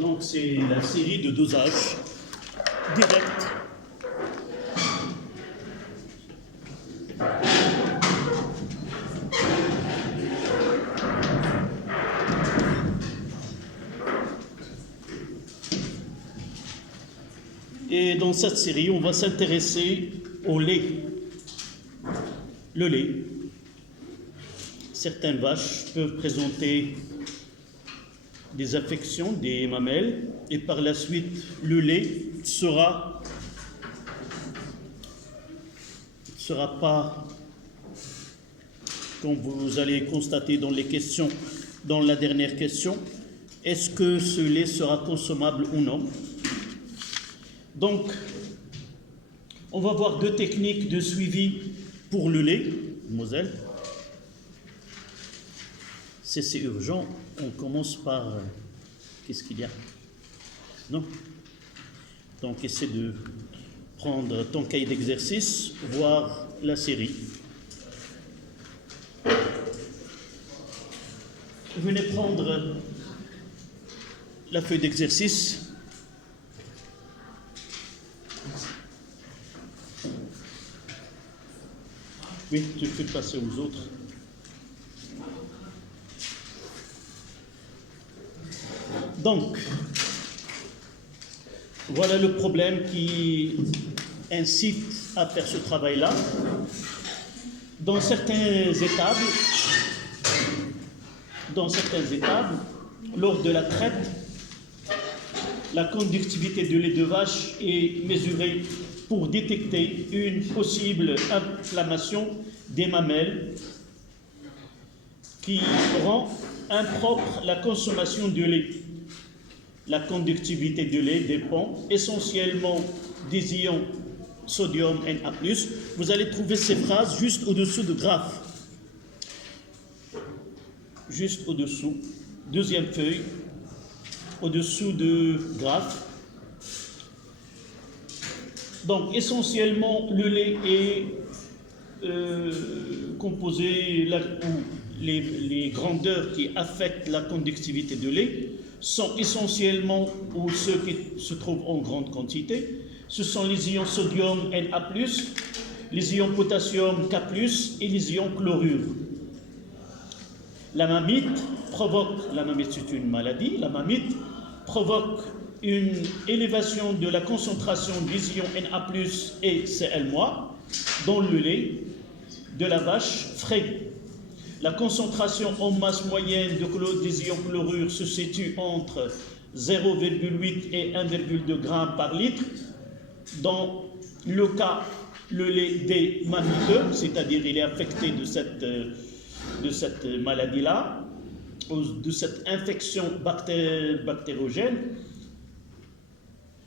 Donc c'est la série de dosage direct. Et dans cette série, on va s'intéresser au lait. Le lait. Certaines vaches peuvent présenter des affections des mamelles et par la suite, le lait sera pas, comme vous allez constater dans les questions, dans la dernière question, est-ce que ce lait sera consommable ou non? Donc, on va voir deux techniques de suivi pour le lait, mademoiselle. C'est urgent, on commence par... qu'est-ce qu'il y a? Non? Donc, essaie de prendre ton cahier d'exercice, voir la série. Venez prendre la feuille d'exercice. Oui, tu peux passer aux autres. Donc, voilà le problème qui incite à faire ce travail-là. Dans certaines étables, lors de la traite, la conductivité de lait de vache est mesurée pour détecter une possible inflammation des mamelles qui rend impropre la consommation de lait. La conductivité de lait dépend essentiellement des ions sodium Na+. Vous allez trouver ces phrases juste au-dessous de graphe. Juste au-dessous. Deuxième feuille. Au-dessous de graphe. Donc, essentiellement, le lait est composé, les grandeurs qui affectent la conductivité de lait sont essentiellement, ou ceux qui se trouvent en grande quantité, ce sont les ions sodium Na+, les ions potassium K+, et les ions chlorure. La mamite c'est une maladie, la mamite provoque une élévation de la concentration des ions Na+, et Cl- dans le lait de la vache frais. La concentration en masse moyenne des ions chlorure se situe entre 0,8 et 1,2 g par litre. Dans le cas, le lait des mamiteux, c'est-à-dire il est affecté de cette maladie-là, de cette infection bactériogène,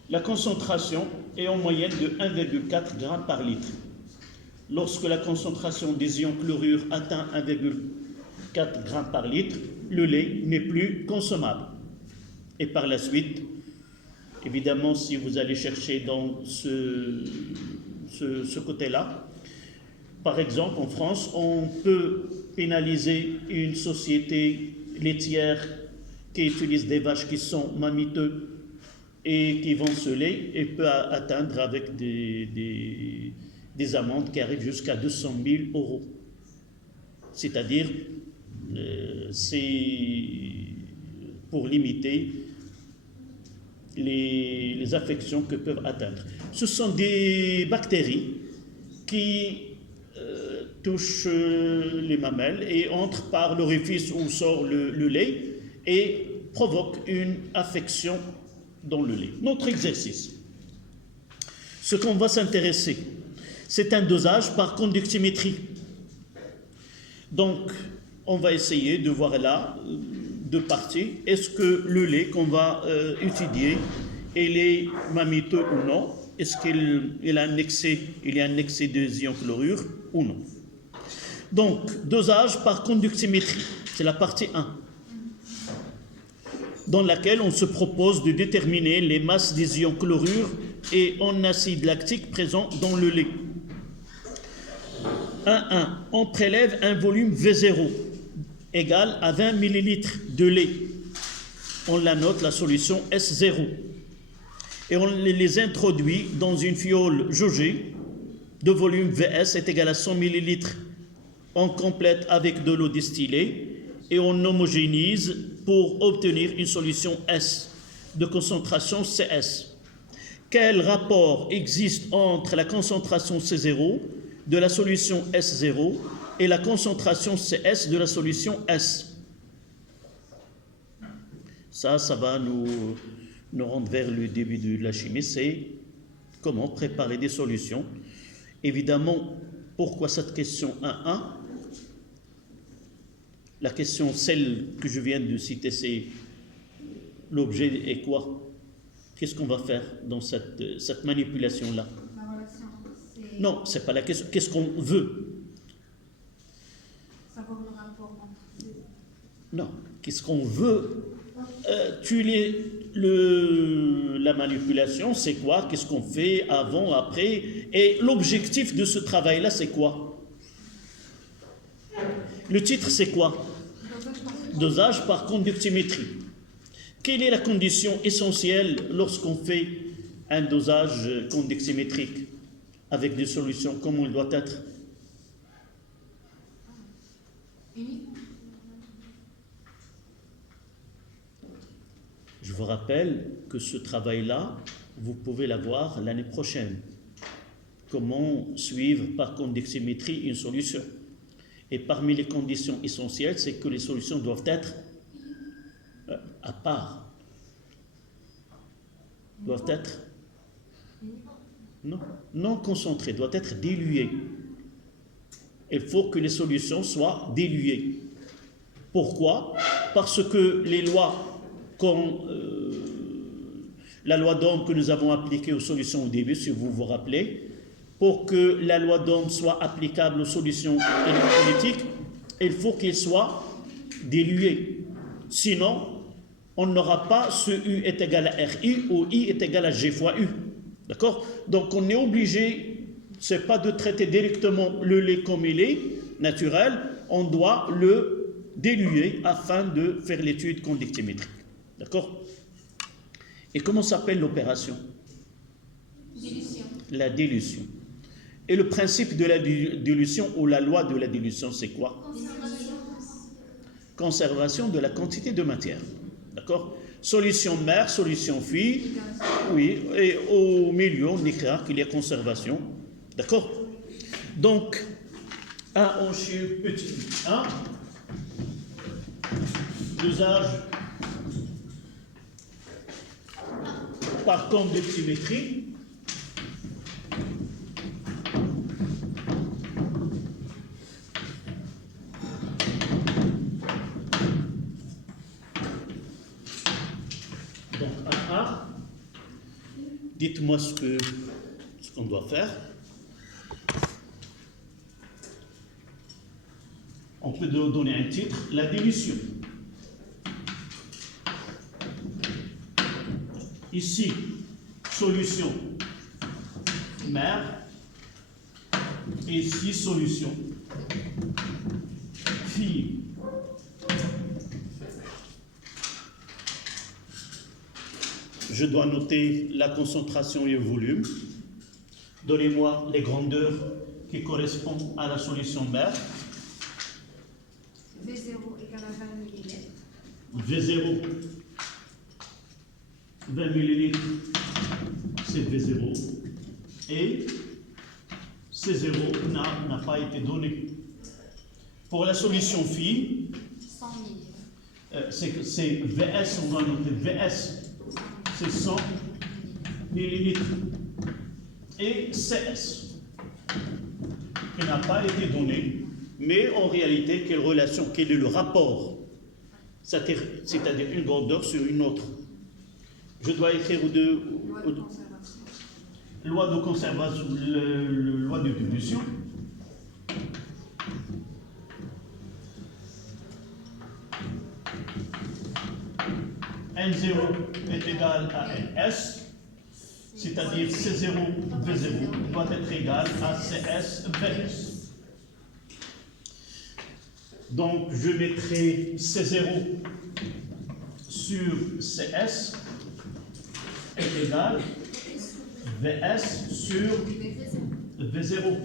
la concentration est en moyenne de 1,4 g par litre. Lorsque la concentration des ions chlorure atteint 1,4 g par litre, le lait n'est plus consommable. Et par la suite, évidemment, si vous allez chercher dans ce côté-là, par exemple, en France, on peut pénaliser une société laitière qui utilise des vaches qui sont mamiteux et qui vendent ce lait et peut atteindre avec des amendes qui arrivent jusqu'à 200 000 €. C'est-à-dire, c'est pour limiter les affections que peuvent atteindre. Ce sont des bactéries qui touchent les mamelles et entrent par l'orifice où sort le lait et provoquent une affection dans le lait. Notre exercice, ce qu'on va s'intéresser, c'est un dosage par conductimétrie. Donc, on va essayer de voir là deux parties. Est-ce que le lait qu'on va étudier, il est mamiteux ou non? Est-ce qu'il y a un excès de ions chlorure ou non? Donc, dosage par conductimétrie, c'est la partie 1, dans laquelle on se propose de déterminer les masses des ions chlorure et en acide lactique présents dans le lait. 1.1. On prélève un volume V0 égal à 20 ml de lait on la note, la solution S0. Et on les introduit dans une fiole jaugée de volume VS est égal à 100 ml. On complète avec de l'eau distillée et on homogénise pour obtenir une solution S de concentration CS. Quel rapport existe entre la concentration C0 de la solution S0 et la concentration CS de la solution S? Ça va nous rendre vers le début de la chimie, c'est comment préparer des solutions. Évidemment, pourquoi cette question 1.1? La question, celle que je viens de citer, c'est l'objet est quoi? Qu'est-ce qu'on va faire dans cette manipulation-là? La relation, c'est... Non, c'est pas la question. Qu'est-ce qu'on veut? Savoir le rapport entre deux. Non, qu'est-ce qu'on veut? La manipulation, c'est quoi? Qu'est-ce qu'on fait avant, après? Et l'objectif de ce travail-là, c'est quoi? Le titre, c'est quoi? Dosage par conductimétrie. Quelle est la condition essentielle lorsqu'on fait un dosage conductimétrique avec des solutions? Comment il doit être? Unique. Je vous rappelle que ce travail-là, vous pouvez l'avoir l'année prochaine. Comment suivre par conductimétrie une solution? Et parmi les conditions essentielles, c'est que les solutions doivent être à part. Doivent être non concentrées, doivent être diluées. Il faut que les solutions soient diluées. Pourquoi? Parce que les lois, comme la loi d'Ohm que nous avons appliquée aux solutions au début, si vous vous rappelez, pour que la loi d'Ohm soit applicable aux solutions électrolytiques, il faut qu'elle soit diluée. Sinon, on n'aura pas ce U est égal à RI ou I est égal à G fois U. D'accord? Donc on est obligé, c'est pas de traiter directement le lait comme il est, naturel, on doit le diluer afin de faire l'étude conductimétrique. D'accord? Et comment s'appelle l'opération? Dilution. La dilution. Et le principe de la dilution ou la loi de la dilution, c'est quoi? Conservation de la quantité de matière. D'accord? Solution mère, solution fille, oui, et au milieu, on écrira qu'il y a conservation. D'accord? Donc, 1 en chiffre petit 1, dosage par conductimétrie. Donc, 1A, dites-moi ce qu'on doit faire. On peut donner un titre, la dilution. Ici, solution mère. Et ici, solution fille. Je dois noter la concentration et le volume. Donnez-moi les grandeurs qui correspondent à la solution mère. V0 égale à 20 ml. V0, 20 ml, c'est V0. Et C0 n'a pas été donné. Pour la solution phi, 100 ml. c'est VS, on va noter VS, c'est 100 ml. Et CS, qui n'a pas été donné, mais en réalité, quelle relation, quel est le rapport? C'est-à-dire une grandeur sur une autre. Je dois écrire loi de conservation, loi de dilution. N0 est égal à NS, c'est-à-dire C0 V0 doit être égal à CS VS. Donc je mettrai C0 sur CS est égal VS sur V0.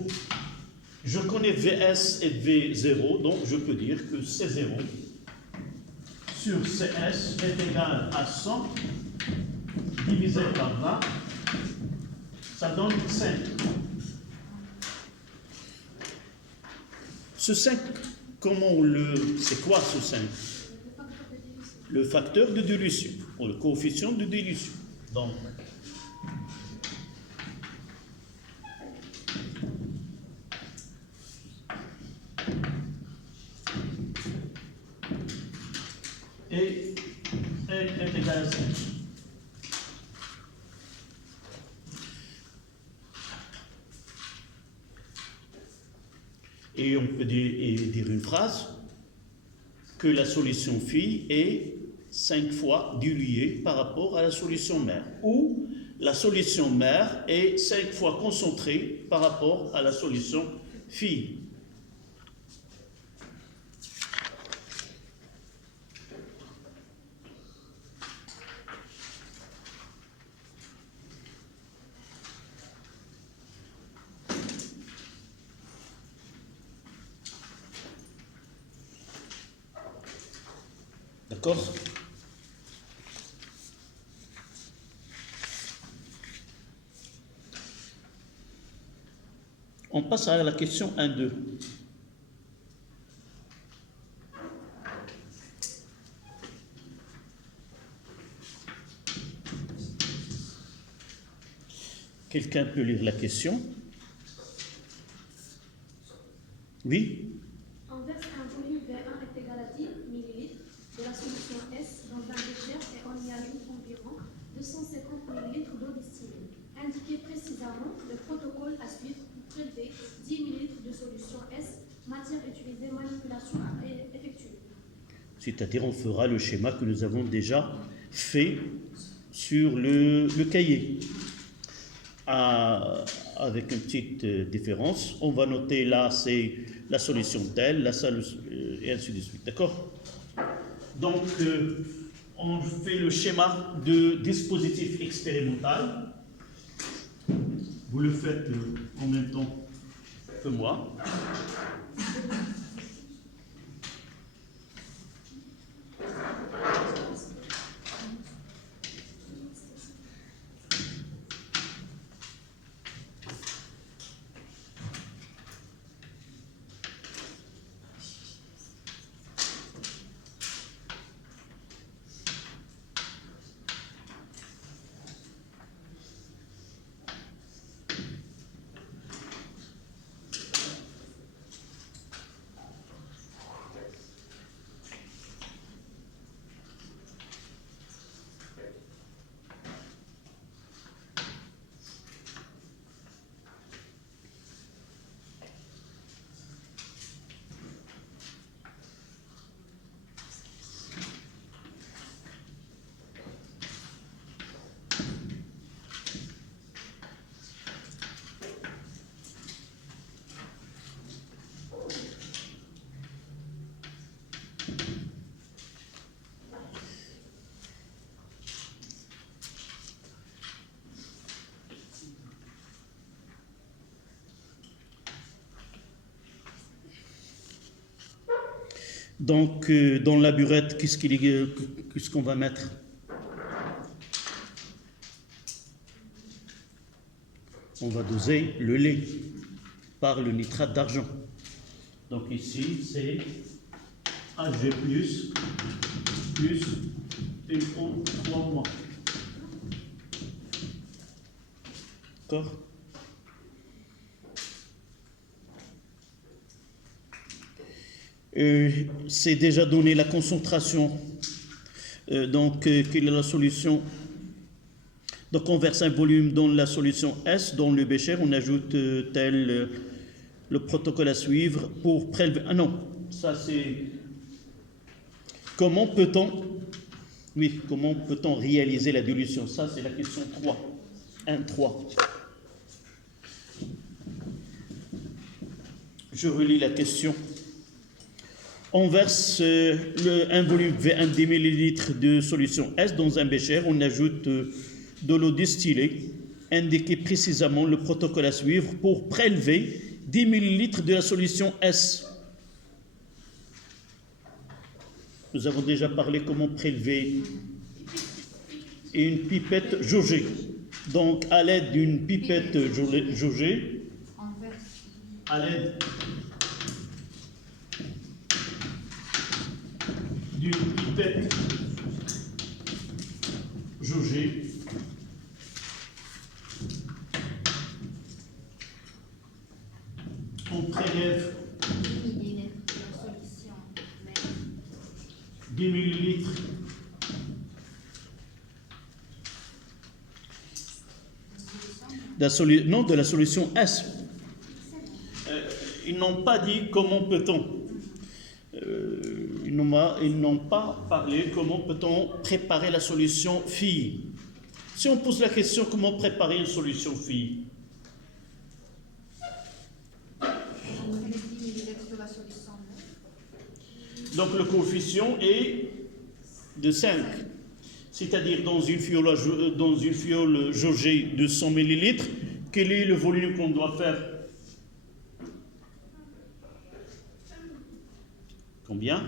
Je connais VS et V0, donc je peux dire que C0 sur CS est égal à 100 divisé par 20, ça donne 5. Ce 5, c'est quoi ce 5? Le facteur de dilution, ou le coefficient de dilution. Donc, et n est égal à 5. Et on peut dire une phrase que la solution phi est 5 fois diluée par rapport à la solution mère, ou la solution mère est 5 fois concentrée par rapport à la solution phi. D'accord? On passe à la question 1-2. Quelqu'un peut lire la question? Oui? On verse un volume V1 est égal à 10 ml de la solution S dans un bécher et on y ajoute environ 250 ml d'eau distillée. Indiquez précisément le protocole à suivre pour prélever 10 ml de solution S, matière utilisée, manipulation effectuée. C'est-à-dire on fera le schéma que nous avons déjà fait sur le cahier. Avec une petite différence, on va noter là c'est la solution telle, et ainsi de suite, d'accord? Donc on fait le schéma de dispositif expérimental. Vous le faites en même temps que moi. Donc, dans la burette, qu'est-ce qu'on va mettre? On va doser le lait par le nitrate d'argent. Donc ici, c'est Hg plus NO3-. D'accord? C'est déjà donné la concentration, donc quelle est la solution? Donc on verse un volume dans la solution S, dans le bécher, on ajoute tel le protocole à suivre pour prélever. Ah non, ça c'est... Comment peut-on réaliser la dilution? Ça c'est la question 3. 1-3. Je relis la question. On verse un volume V1 10 ml de solution S dans un bécher. On ajoute de l'eau distillée. Indiquez précisément le protocole à suivre pour prélever 10 ml de la solution S. Nous avons déjà parlé comment prélever une pipette jaugée. Donc, à l'aide d'une pipette jaugée, On verse. à l'aide d'une pipette jaugée, on prélève 10 millilitres de solution mère. 10 ml de la solution S. Ils n'ont pas dit comment peut-on. Ils n'ont pas parlé comment peut-on préparer la solution fille. Si on pose la question comment préparer une solution fille, On prélève 10 millilitres de la solution mère. donc le coefficient est de 5. C'est-à-dire dans une fiole jaugée de 100 ml, quel est le volume qu'on doit faire? Combien?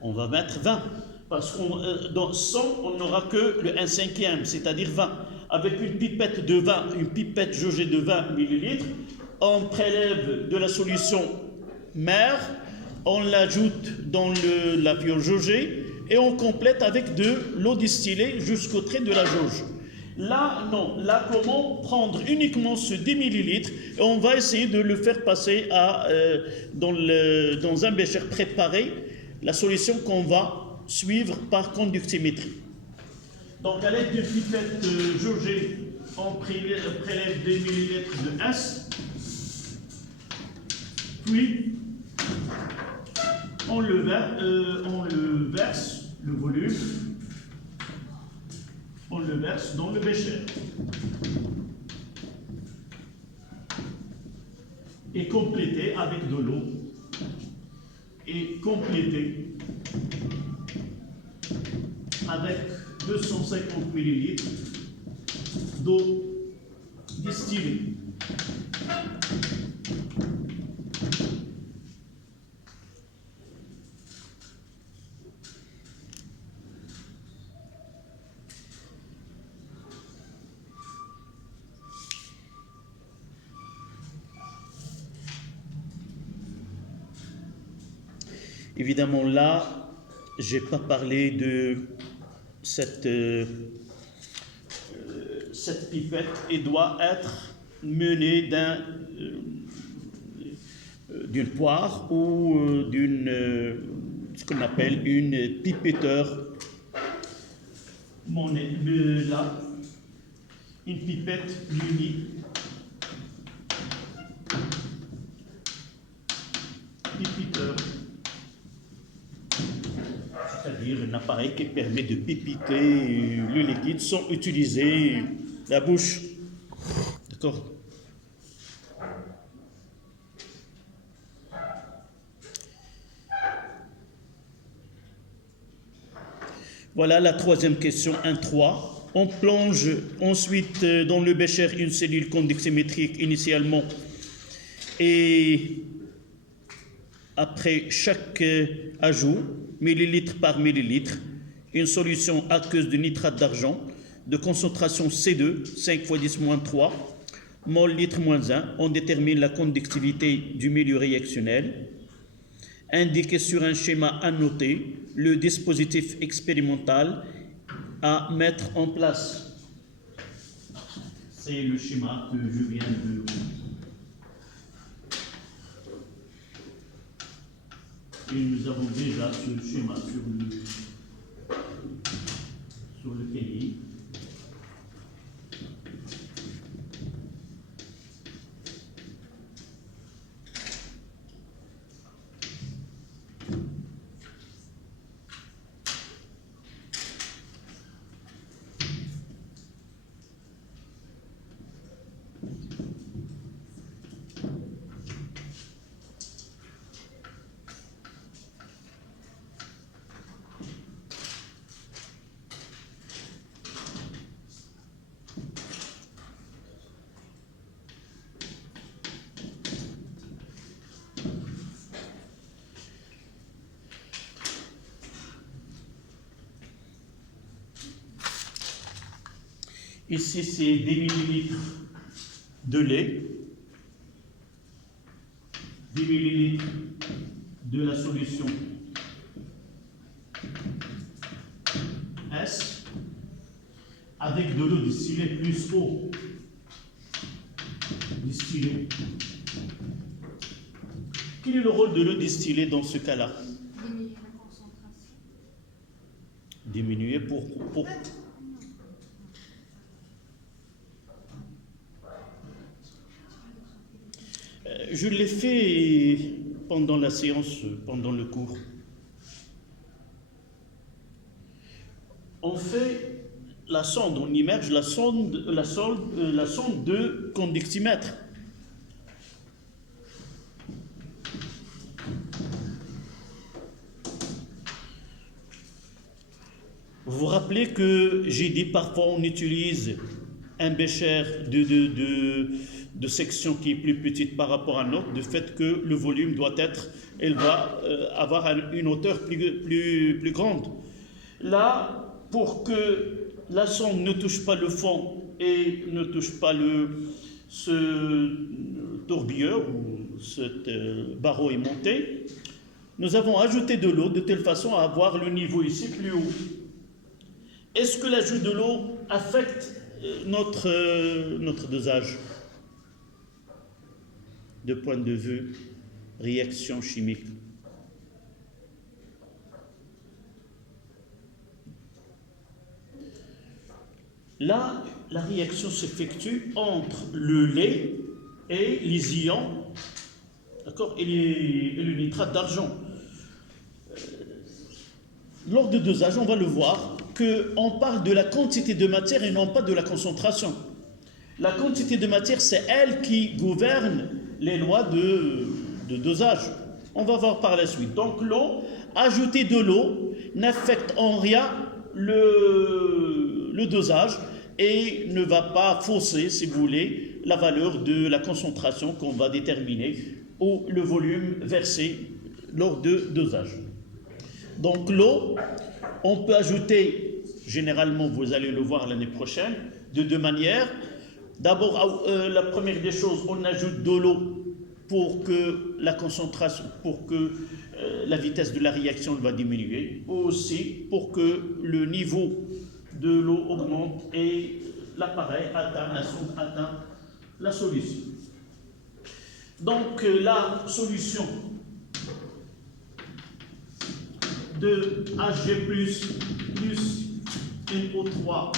On va mettre 20. Parce que dans 100, on n'aura que le 1/5, c'est-à-dire 20. Avec une pipette de 20, une pipette jaugée de 20 ml, on prélève de la solution mère, on l'ajoute dans la fiole jaugée et on complète avec de l'eau distillée jusqu'au trait de la jauge. Là, non. Là, comment prendre uniquement ce 10 ml et on va essayer de le faire passer dans un bécher préparé, la solution qu'on va suivre par conductimétrie. Donc, à l'aide d'une pipette jaugée, on prélève 10 ml de S, puis on le verse, le volume, on le verse dans le bécher. Et compléter avec de l'eau. Et compléter avec 250 ml d'eau distillée. Évidemment, là, je n'ai pas parlé de cette pipette et doit être menée d'une poire ou ce qu'on appelle une pipetteur. Là, une pipette munie. Pipeteur. C'est-à-dire un appareil qui permet de pipiter le liquide sans utiliser la bouche. D'accord? Voilà la troisième question, 1.3. On plonge ensuite dans le bécher une cellule conductimétrique initialement et après chaque ajout, millilitre par millilitre, une solution aqueuse de nitrate d'argent de concentration C2, 5 × 10-3, mol litre -1, on détermine la conductivité du milieu réactionnel. Indiqué sur un schéma annoté le dispositif expérimental à mettre en place. C'est le schéma que je viens de... Et nous avons déjà ce schéma sur le cahier. Ici, c'est des millilitres de lait, 10 millilitres de la solution S, avec de l'eau distillée plus eau distillée. Quel est le rôle de l'eau distillée dans ce cas-là? Diminuer la concentration. Diminuer pour... Je l'ai fait pendant la séance, pendant le cours. On fait la sonde, on immerge la sonde de conductimètre. Vous vous rappelez que j'ai dit parfois on utilise un bécher de section qui est plus petite par rapport à l'autre, du fait que le volume doit être, elle va avoir une hauteur plus grande. Là, pour que la sonde ne touche pas le fond et ne touche pas ce tourbilleur ou ce barreau aimanté, nous avons ajouté de l'eau de telle façon à avoir le niveau ici plus haut. Est-ce que l'ajout de l'eau affecte notre dosage de point de vue réaction chimique? Là, la réaction s'effectue entre le lait et les ions, d'accord, et le nitrate d'argent. Lors du dosage, on va le voir, qu'on parle de la quantité de matière et non pas de la concentration. La quantité de matière, c'est elle qui gouverne les lois de dosage. On va voir par la suite. Donc l'eau, ajouter de l'eau n'affecte en rien le dosage et ne va pas fausser, si vous voulez, la valeur de la concentration qu'on va déterminer ou le volume versé lors de dosage. Donc l'eau, on peut ajouter, généralement vous allez le voir l'année prochaine, de deux manières. D'abord, la première des choses, on ajoute de l'eau pour que la concentration, pour que la vitesse de la réaction va diminuer, ou aussi pour que le niveau de l'eau augmente et l'appareil atteint la solution. Donc la solution de Hg plus NO3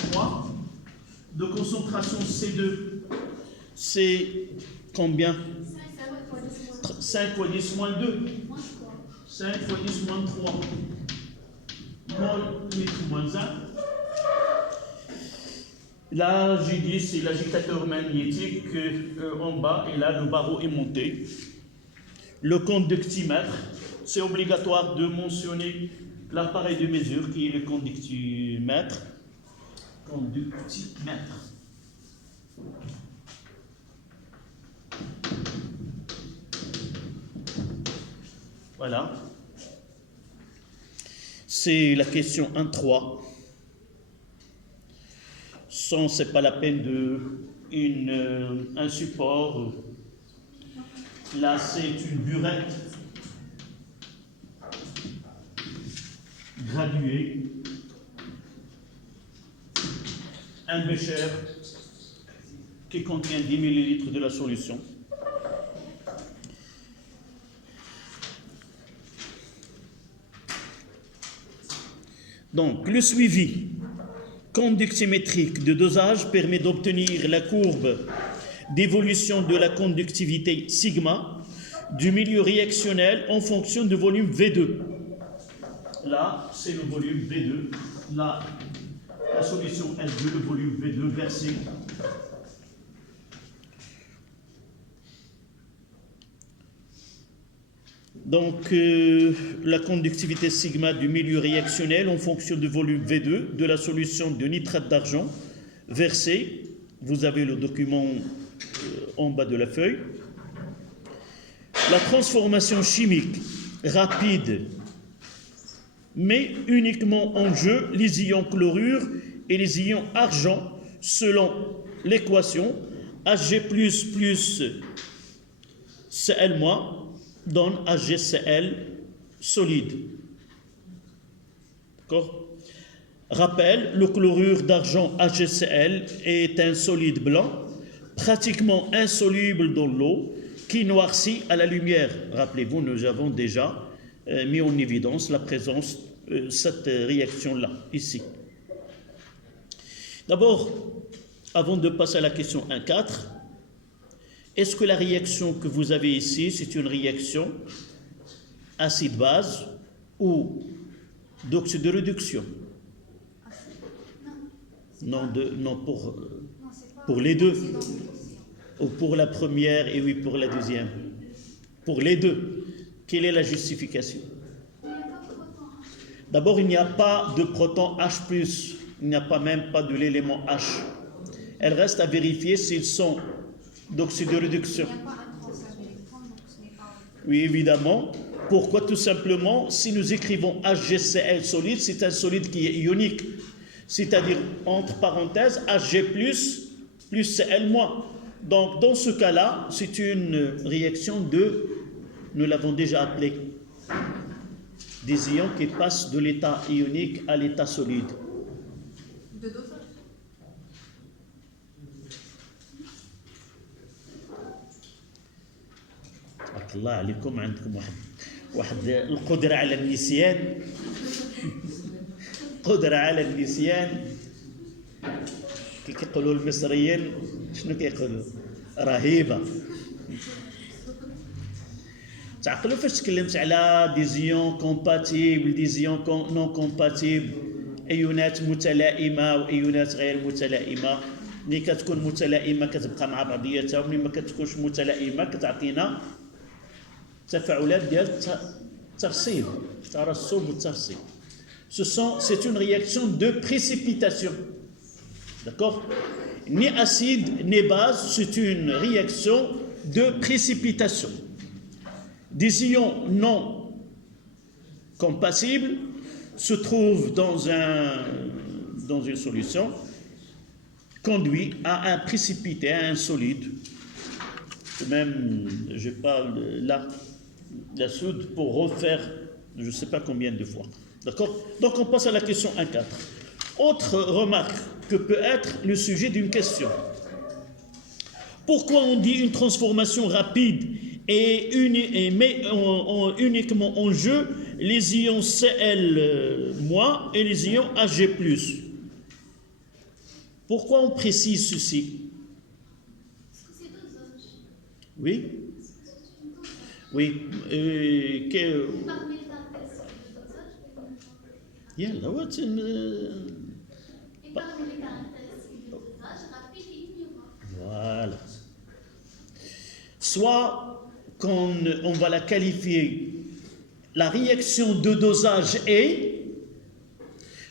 de concentration C2, c'est combien? 5 fois 10 moins 2. 5 fois 10 moins 3. Mol litre moins 1. Là, j'ai dit, c'est l'agitateur magnétique en bas, et là, le barreau est monté. Le conductimètre, c'est obligatoire de mentionner l'appareil de mesure qui est le conductimètre. Conductimètre. Voilà. C'est la question 1.3. Sans, c'est pas la peine un support. Là, c'est une burette graduée. Un bécher qui contient 10 ml de la solution. Donc, le suivi conductimétrique de dosage permet d'obtenir la courbe d'évolution de la conductivité sigma du milieu réactionnel en fonction du volume V2. Là, c'est le volume V2. Là, la solution S2, le volume V2 versé. Donc, la conductivité sigma du milieu réactionnel en fonction du volume V2 de la solution de nitrate d'argent versée. Vous avez le document en bas de la feuille. La transformation chimique rapide met uniquement en jeu les ions chlorure et les ions argent selon l'équation HG plus Cl- donne HgCl solide. D'accord? Rappel, le chlorure d'argent HgCl est un solide blanc, pratiquement insoluble dans l'eau, qui noircit à la lumière. Rappelez-vous, nous avons déjà mis en évidence la présence de cette réaction-là, ici. D'abord, avant de passer à la question 1.4, est-ce que la réaction que vous avez ici, c'est une réaction acide-base ou d'oxyde de réduction? Non, pour les deux. Ou pour la première et oui pour la deuxième. Pour les deux. Quelle est la justification? D'abord, il n'y a pas de proton H+, il n'y a pas même pas de l'élément H. Elle reste à vérifier s'ils sont d'oxyde de réduction. Il n'y a pas un transfert d'électrons, donc ce n'est pas... Oui, évidemment. Pourquoi? Tout simplement, si nous écrivons HgCl solide, c'est un solide qui est ionique. C'est-à-dire, entre parenthèses, Hg plus Cl-. Donc, dans ce cas-là, c'est une réaction de, nous l'avons déjà appelé, des ions qui passent de l'état ionique à l'état solide. De dosage. الله عليكم عندكم واحد القدرة على النسيان قدرة على النسيان كي كيقولوا المصريين شنو كيقولوا رهيبة. تعقلوا فاش تكلمت على دي زيون كومباتيبل دي زيون نون كومباتيبل، ايونات متلائمة وايونات غير متلائمة. ملي كتكون متلائمة كتبقى مع بعضياتها، وملي ما كتكونش متلائمة كتعطينا تفاعلات ديال الترسيب، الترسب والترسيب. C'est une réaction de précipitation. D'accord? Ni acide, ni base, c'est une réaction de précipitation. Des ions non compassibles se trouvent dans une solution, conduit à un précipité, à un solide. Même, je parle là, la soude pour refaire, je ne sais pas combien de fois. D'accord? Donc on passe à la question 1.4. Autre remarque que peut être le sujet d'une question. Pourquoi on dit une transformation rapide et met uniquement en jeu les ions Cl- et les ions Hg+? Pourquoi on précise ceci? Oui? Oui. يلا وات Et parmi les caractéristiques de dosage, rapide et ignorant. Voilà. Soit on va la qualifier, la réaction de dosage est,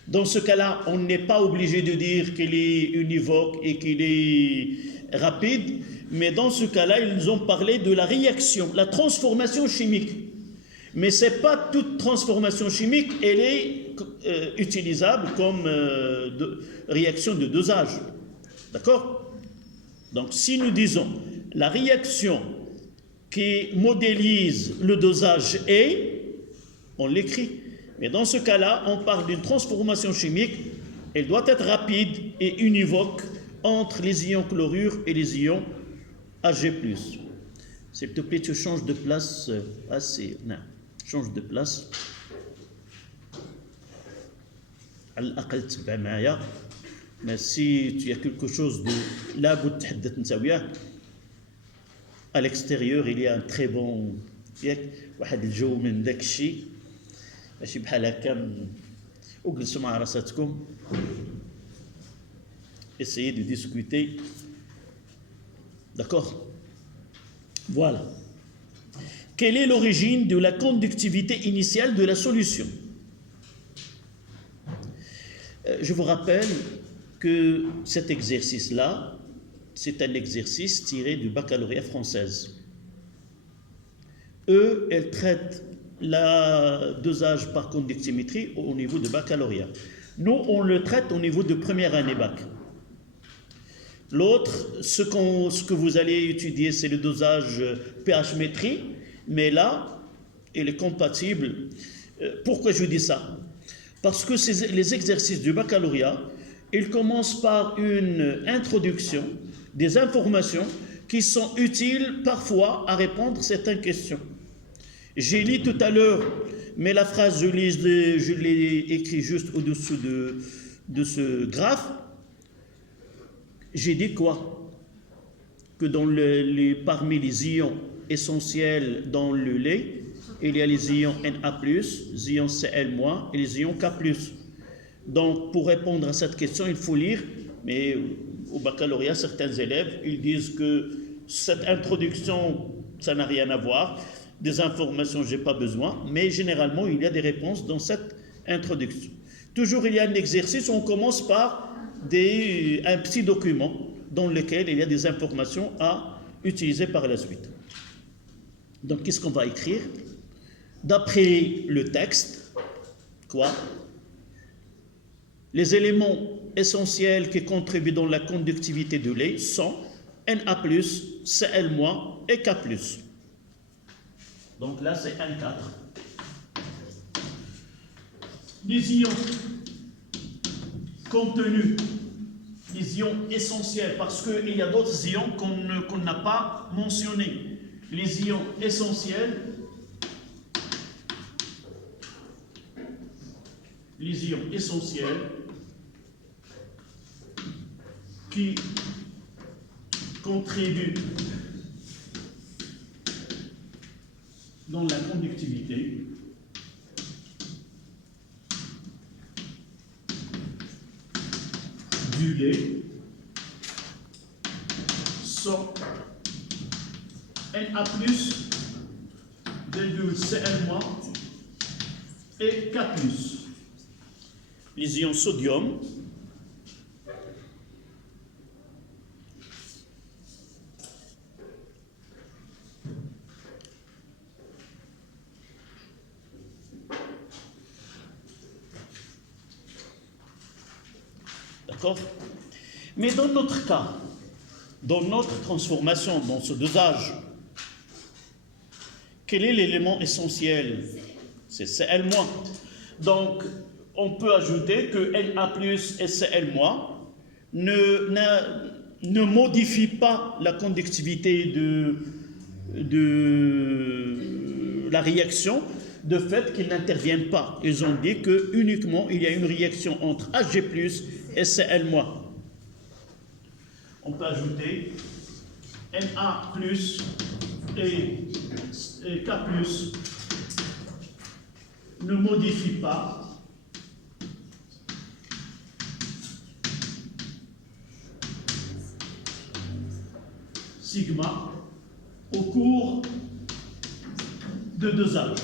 dans ce cas-là, on n'est pas obligé de dire qu'il est univoque et qu'il est rapide, mais dans ce cas-là, ils ont parlé de la réaction, la transformation chimique. Mais ce n'est pas toute transformation chimique, elle est utilisable comme réaction de dosage. D'accord? Donc si nous disons la réaction qui modélise le dosage est, on l'écrit. Mais dans ce cas-là, on parle d'une transformation chimique, elle doit être rapide et univoque entre les ions chlorure et les ions Hg+. S'il te plaît, tu changes de place assez. Non, change de place. على الأقل تبع معايا. Mais si tu as quelque chose de là بد تحدث انت وياه. À l'extérieur, il y a un très bon ياك واحد الجو من داك الشيء ماشي بحال هكا. وجلسوا مع راساتكم. Essayez de discuter. D'accord? Voilà. Quelle est l'origine de la conductivité initiale de la solution? Je vous rappelle que cet exercice-là, c'est un exercice tiré du baccalauréat française. Eux, elles traitent le dosage par conductimétrie au niveau de baccalauréat. Nous, on le traite au niveau de première année bac. L'autre, ce que vous allez étudier, c'est le dosage pH-métrie, mais là, il est compatible. Pourquoi je dis ça? Parce que les exercices du baccalauréat, ils commencent par une introduction, des informations qui sont utiles parfois à répondre à certaines questions. J'ai lu tout à l'heure, mais la phrase, je l'ai écrite juste au-dessous de ce graphe. J'ai dit quoi? Que parmi les ions essentiels dans le lait, il y a les ions Na+, les ions Cl- et les ions K+. Donc, pour répondre à cette question, il faut lire, mais au baccalauréat, certains élèves, ils disent que cette introduction, ça n'a rien à voir, des informations, je n'ai pas besoin, mais généralement, il y a des réponses dans cette introduction. Toujours, il y a un exercice, on commence par un petit document dans lequel il y a des informations à utiliser par la suite. Donc, qu'est-ce qu'on va écrire? D'après le texte, quoi? Les éléments essentiels qui contribuent dans la conductivité du lait sont Na+, Cl- et K+. Donc là, c'est N4. Les ions contenus, les ions essentiels, parce qu'il y a d'autres ions qu'on n'a pas mentionnés. Les ions essentiels, qui contribuent dans la conductivité du lait sont Na+, Cl- et K+. Les ions sodium, d'accord? Mais dans notre cas, dans notre transformation, dans ce dosage, quel est l'élément essentiel? C'est Cl-. Donc, on peut ajouter que Na+ et Cl- ne modifient pas la conductivité de la réaction, de fait qu'ils n'interviennent pas. Ils ont dit que uniquement il y a une réaction entre Hg+ et Cl-. On peut ajouter Na+ et K+ ne modifient pas sigma au cours de dosage.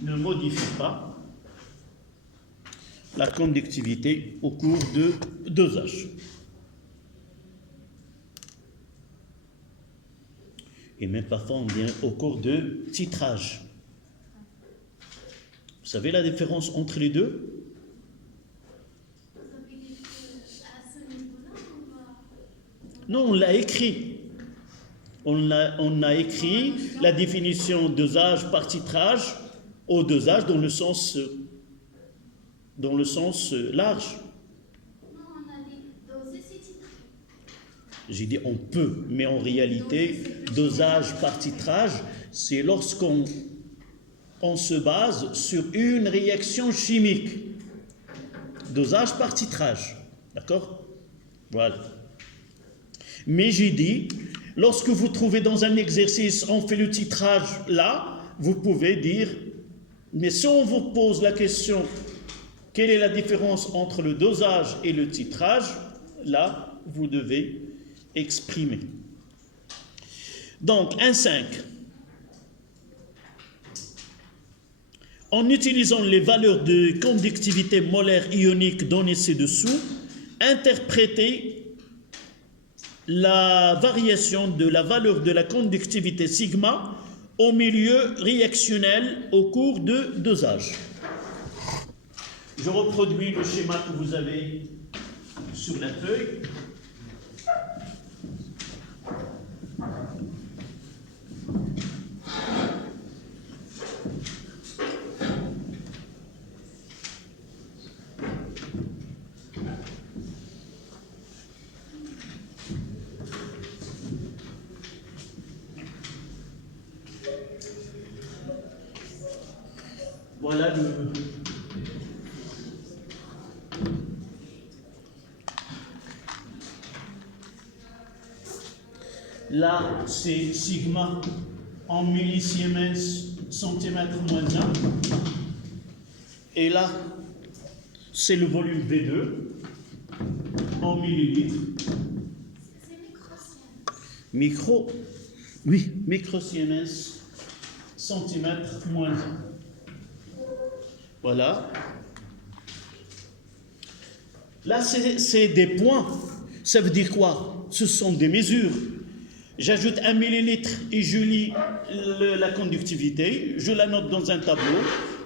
Ne modifie pas la conductivité au cours de dosage. Et même parfois on dit au cours de titrage. Vous savez la différence entre les deux? Non, on l'a écrit. On a écrit la définition dosage par titrage au dosage dans le sens large. Non, on a dit doser, c'est titré. J'ai dit on peut, mais en réalité, dosage par titrage, c'est lorsqu'on se base sur une réaction chimique. Dosage par titrage. D'accord? Voilà. Mais j'ai dit, lorsque vous trouvez dans un exercice, on fait le titrage là, vous pouvez dire, mais si on vous pose la question, quelle est la différence entre le dosage et le titrage, là, vous devez exprimer. Donc, 1,5. En utilisant les valeurs de conductivité molaire ionique données ci-dessous, interprétez la variation de la valeur de la conductivité sigma au milieu réactionnel au cours de dosage. Je reproduis le schéma que vous avez sur la feuille. Voilà le... Là, c'est sigma en millisiemens centimètre moins 1. Et là, c'est le volume V2 en millilitres. Microsiemens centimètre moins 1. Voilà. Là, c'est des points. Ça veut dire quoi? Ce sont des mesures. J'ajoute 1 millilitre et je lis la conductivité, je la note dans un tableau,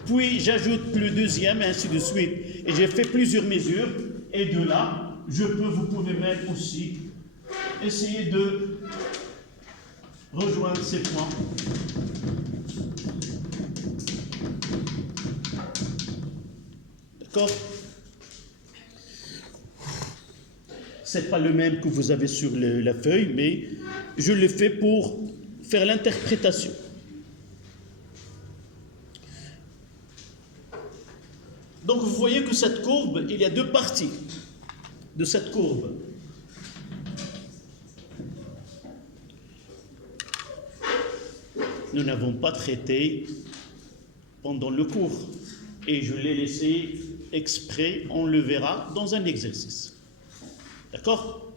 puis j'ajoute le deuxième, et ainsi de suite. Et j'ai fait plusieurs mesures, et de là, vous pouvez même aussi essayer de rejoindre ces points. D'accord? C'est pas le même que vous avez sur la feuille, mais je le fais pour faire l'interprétation. Donc vous voyez que cette courbe, il y a deux parties de cette courbe. Nous n'avons pas traité pendant le cours et je l'ai laissé exprès, on le verra dans un exercice. D'accord?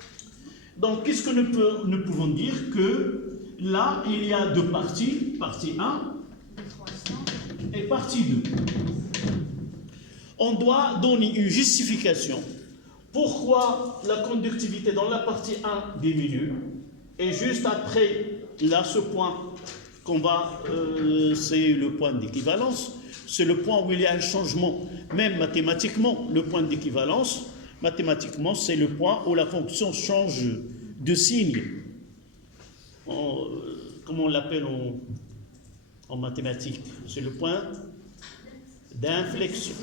Donc, qu'est-ce que nous pouvons dire? Que là, il y a deux parties, partie 1 et partie 2. On doit donner une justification. Pourquoi la conductivité dans la partie 1 diminue? Et juste après, là, ce point qu'on va, c'est le point d'équivalence. C'est le point où il y a un changement, même mathématiquement, le point d'équivalence. Mathématiquement, c'est le point où la fonction change de signe. Comment on l'appelle en mathématiques? C'est le point d'inflexion.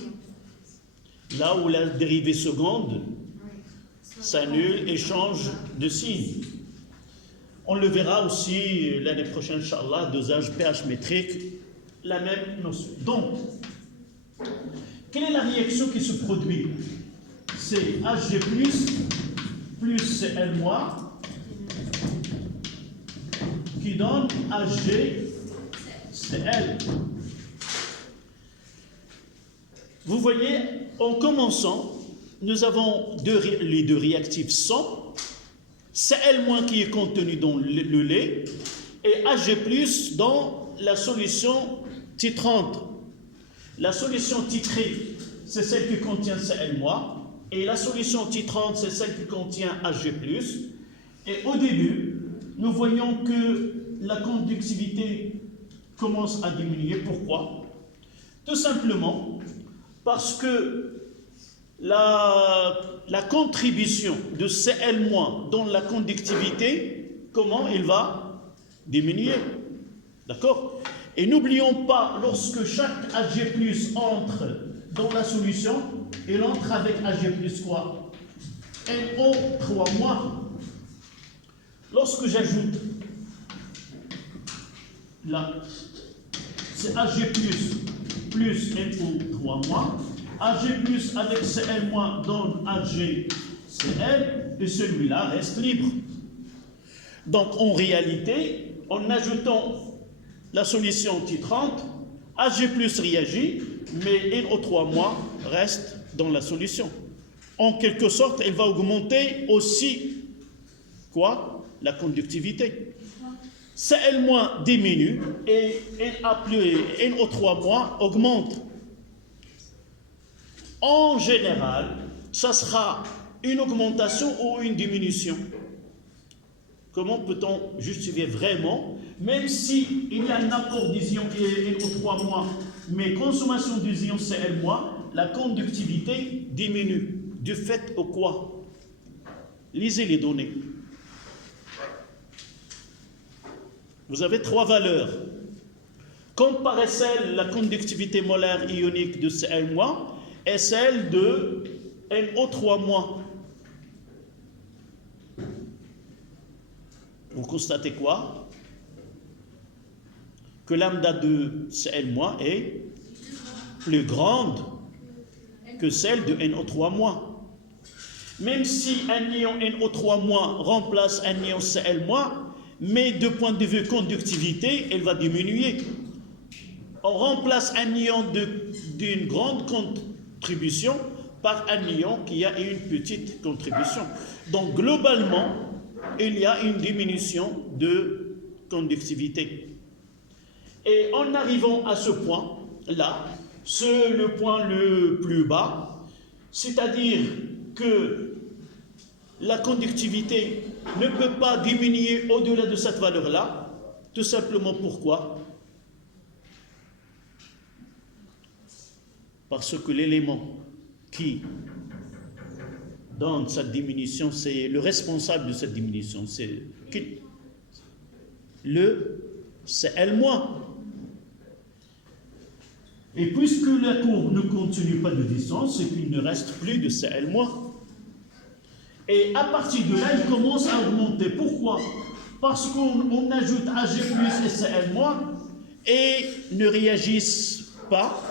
Là où la dérivée seconde s'annule et change de signe. On le verra aussi l'année prochaine, Inch'Allah, dosage pH métrique, la même notion. Donc, quelle est la réaction qui se produit? C'est Hg plus Cl moins qui donne HgCl. Vous voyez, en commençant, nous avons les deux réactifs sont Cl- qui est contenu dans le lait et Hg+ dans la solution titrante. La solution titrée, c'est celle qui contient Cl- et la solution titrante, c'est celle qui contient Hg+. Et au début, nous voyons que la conductivité commence à diminuer. Pourquoi? Tout simplement parce que la contribution de Cl- dans la conductivité, comment il va diminuer? D'accord? Et n'oublions pas, lorsque chaque Hg+ entre dans la solution, il entre avec Hg+ quoi? NO3-. Lorsque j'ajoute là, c'est Hg+ plus NO3-, Hg+ avec Cl- donne HgCl et celui-là reste libre. Donc en réalité, en ajoutant la solution titrante, Hg+ réagit, mais NO3- reste dans la solution. En quelque sorte, elle va augmenter aussi quoi? La conductivité. Cl- diminue et NO3- augmente. En général, ça sera une augmentation ou une diminution. Comment peut-on justifier vraiment, même s'il y a un apport d'ion et NO3-, mais consommation d'ion Cl-, la conductivité diminue. Du fait au quoi? Lisez les données. Vous avez 3 valeurs. Comparez la conductivité molaire ionique de Cl- et celle de NO3-. Vous constatez quoi? Que lambda de Cl- est plus grande que celle de NO3-. Même si un ion NO3- remplace un ion Cl-, mais de point de vue conductivité, elle va diminuer. On remplace un ion d'une grande contribution par un ion qui a une petite contribution. Donc globalement, il y a une diminution de conductivité. Et en arrivant à ce point-là, c'est le point le plus bas, c'est-à-dire que la conductivité ne peut pas diminuer au-delà de cette valeur-là, tout simplement pourquoi? Parce que l'élément qui donne cette diminution, c'est le responsable de cette diminution, c'est le Cl-. Et puisque la courbe ne continue pas de distance, c'est qu'il ne reste plus de Cl-. Et à partir de là, il commence à augmenter. Pourquoi? Parce qu'on ajoute Ag plus et Cl- et ne réagissent pas.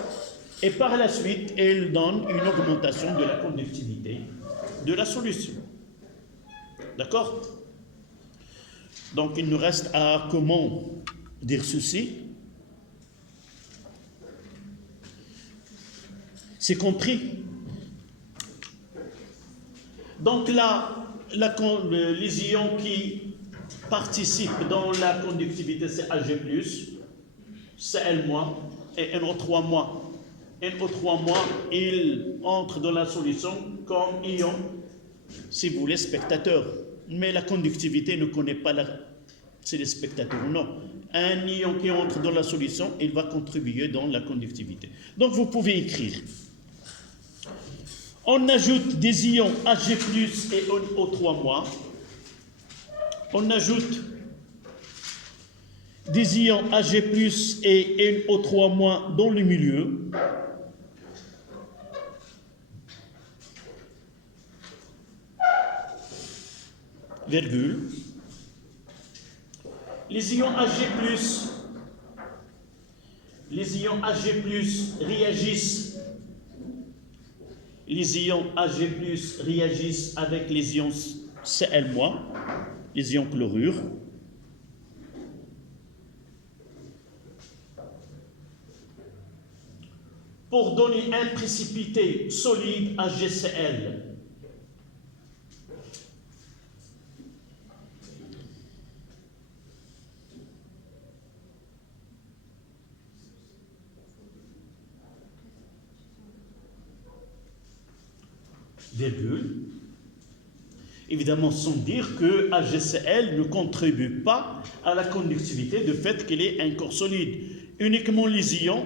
Et par la suite, elles donnent une augmentation de la conductivité de la solution. D'accord? Donc il nous reste à comment dire ceci? C'est compris? Donc là, les ions qui participent dans la conductivité, c'est Ag+, Cl- et NO3-. NO3-, il entre dans la solution comme ion, si vous voulez, spectateur. Mais la conductivité ne connaît pas c'est les spectateurs, non. Un ion qui entre dans la solution, il va contribuer dans la conductivité. Donc vous pouvez écrire. On ajoute des ions Ag+, et NO3-. On ajoute des ions Ag+, et NO3- dans le milieu. Virgule. Les ions Ag+, réagissent. Les ions Ag+ réagissent avec les ions Cl-, les ions chlorure. Pour donner un précipité solide AgCl. Virgule. Évidemment, sans dire que AgCl ne contribue pas à la conductivité de fait qu'il est un corps solide. Uniquement les ions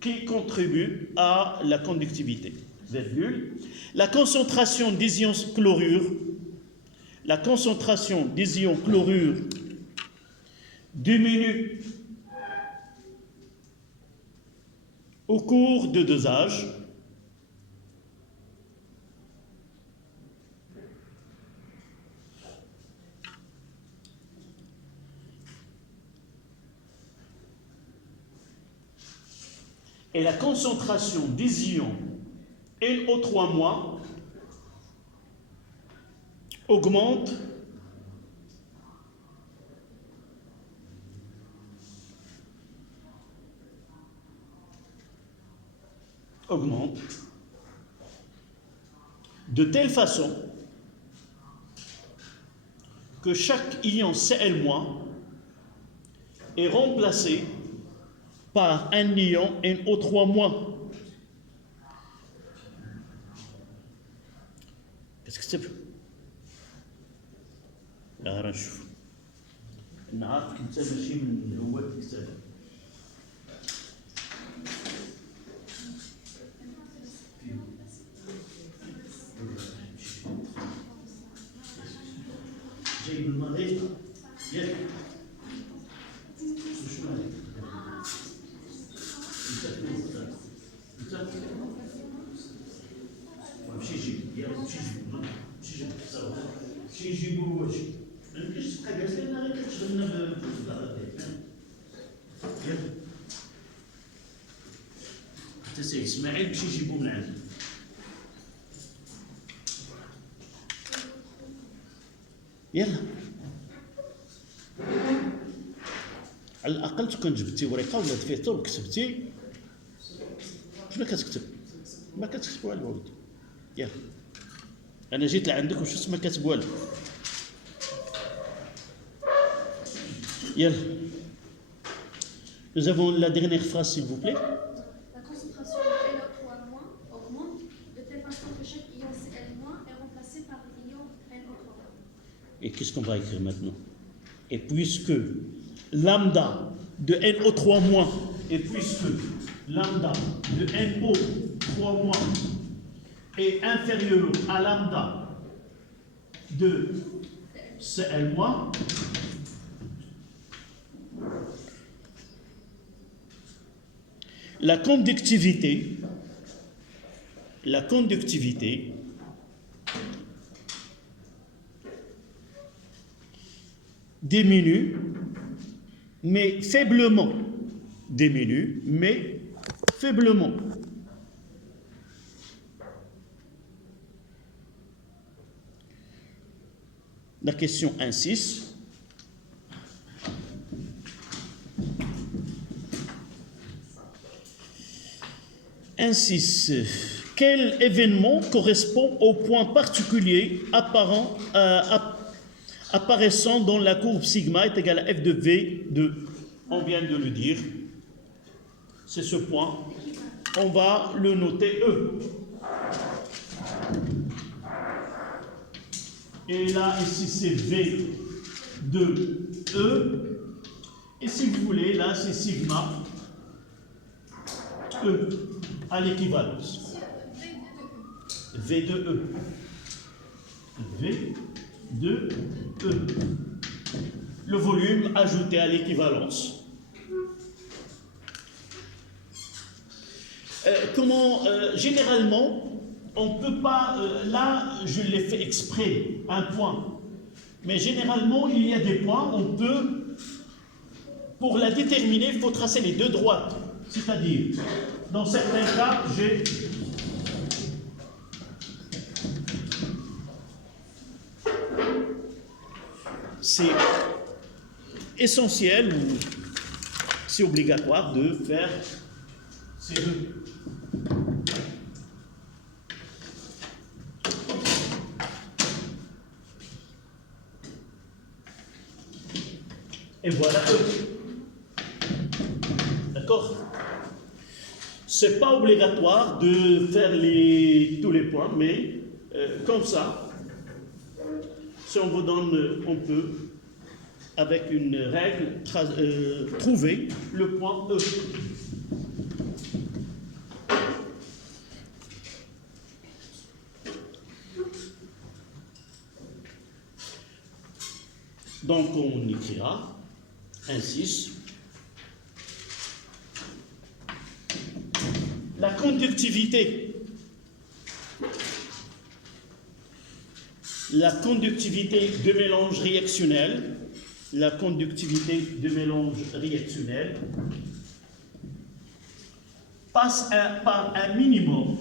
qui contribuent à la conductivité. Virgule. La concentration des ions chlorure, diminue au cours de dosage. Et la concentration des ions NO3- augmente de telle façon que chaque ion Cl- est remplacé par un ion NO3-. Qu'est-ce que c'est? لا نشوف نعرف كنت ماشي من هو الكتاب. شي يجيبوا واش ما يمكنش تبقى جالس لنا غير كتشغلنا بالغلط. يلا حتى سي اسماعيل باش يجيبوا من عنده. يلا على الاقل تكون جبتي ورقه ولا دفيتو وكتبتي. شنو كتكتب؟ ما كتكتب والو ولدي. يلا انا جيت لعندك وشفت ما كاتب والو. يلا nous avons la dernière phrase s'il vous plaît. La concentration de NO3- augmente de telle façon que chaque ion Cl- est remplacé par l'ion NO3-. Et qu'est-ce qu'on va écrire maintenant? Et puisque lambda de NO3- et puisque lambda de NO3- est inférieur à lambda de Cl-, la conductivité diminue, mais faiblement. Diminue, mais faiblement. La question 1.6. Ainsi, quel événement correspond au point particulier apparaissant dans la courbe sigma est égal à f de V2? On vient de le dire. C'est ce point. On va le noter E. Et là, ici, c'est V2E. Et si vous voulez, là, c'est sigma E à l'équivalence. V2E. V2E. Le volume ajouté à l'équivalence. Généralement, on ne peut pas, là je l'ai fait exprès, un point, mais généralement il y a des points, on peut, pour la déterminer, il faut tracer les deux droites, c'est-à-dire, dans certains cas, j'ai c'est essentiel ou c'est obligatoire de faire ces deux. Et voilà d'accord? C'est pas obligatoire de faire tous les points, mais comme ça, si on vous donne, on peut, avec une règle, trouver le point E. Donc on écrira ainsi. La conductivité. La conductivité de mélange réactionnel. La conductivité de mélange réactionnel passe par un minimum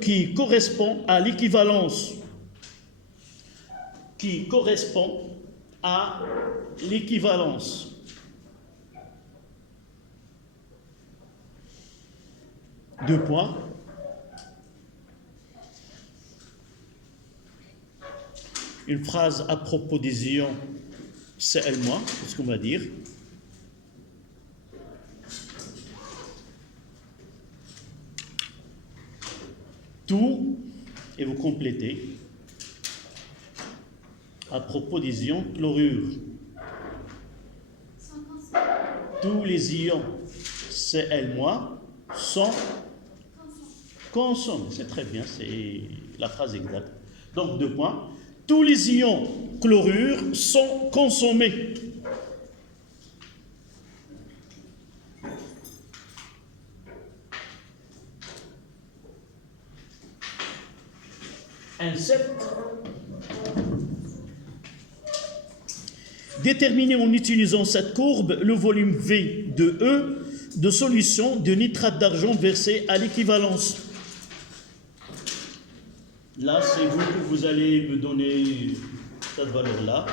qui correspond à l'équivalence, Deux points. Une phrase à propos des ions Cl-, c'est ce qu'on va dire. Tout, et vous complétez, à propos des ions chlorure. Tous les ions Cl- sont consomment. C'est très bien, c'est la phrase exacte. Donc, deux points. tous les ions chlorure sont consommés. Un 7. Déterminer en utilisant cette courbe le volume V de E de solution de nitrate d'argent versé à l'équivalence. Là, c'est vous que vous allez me donner cette valeur-là.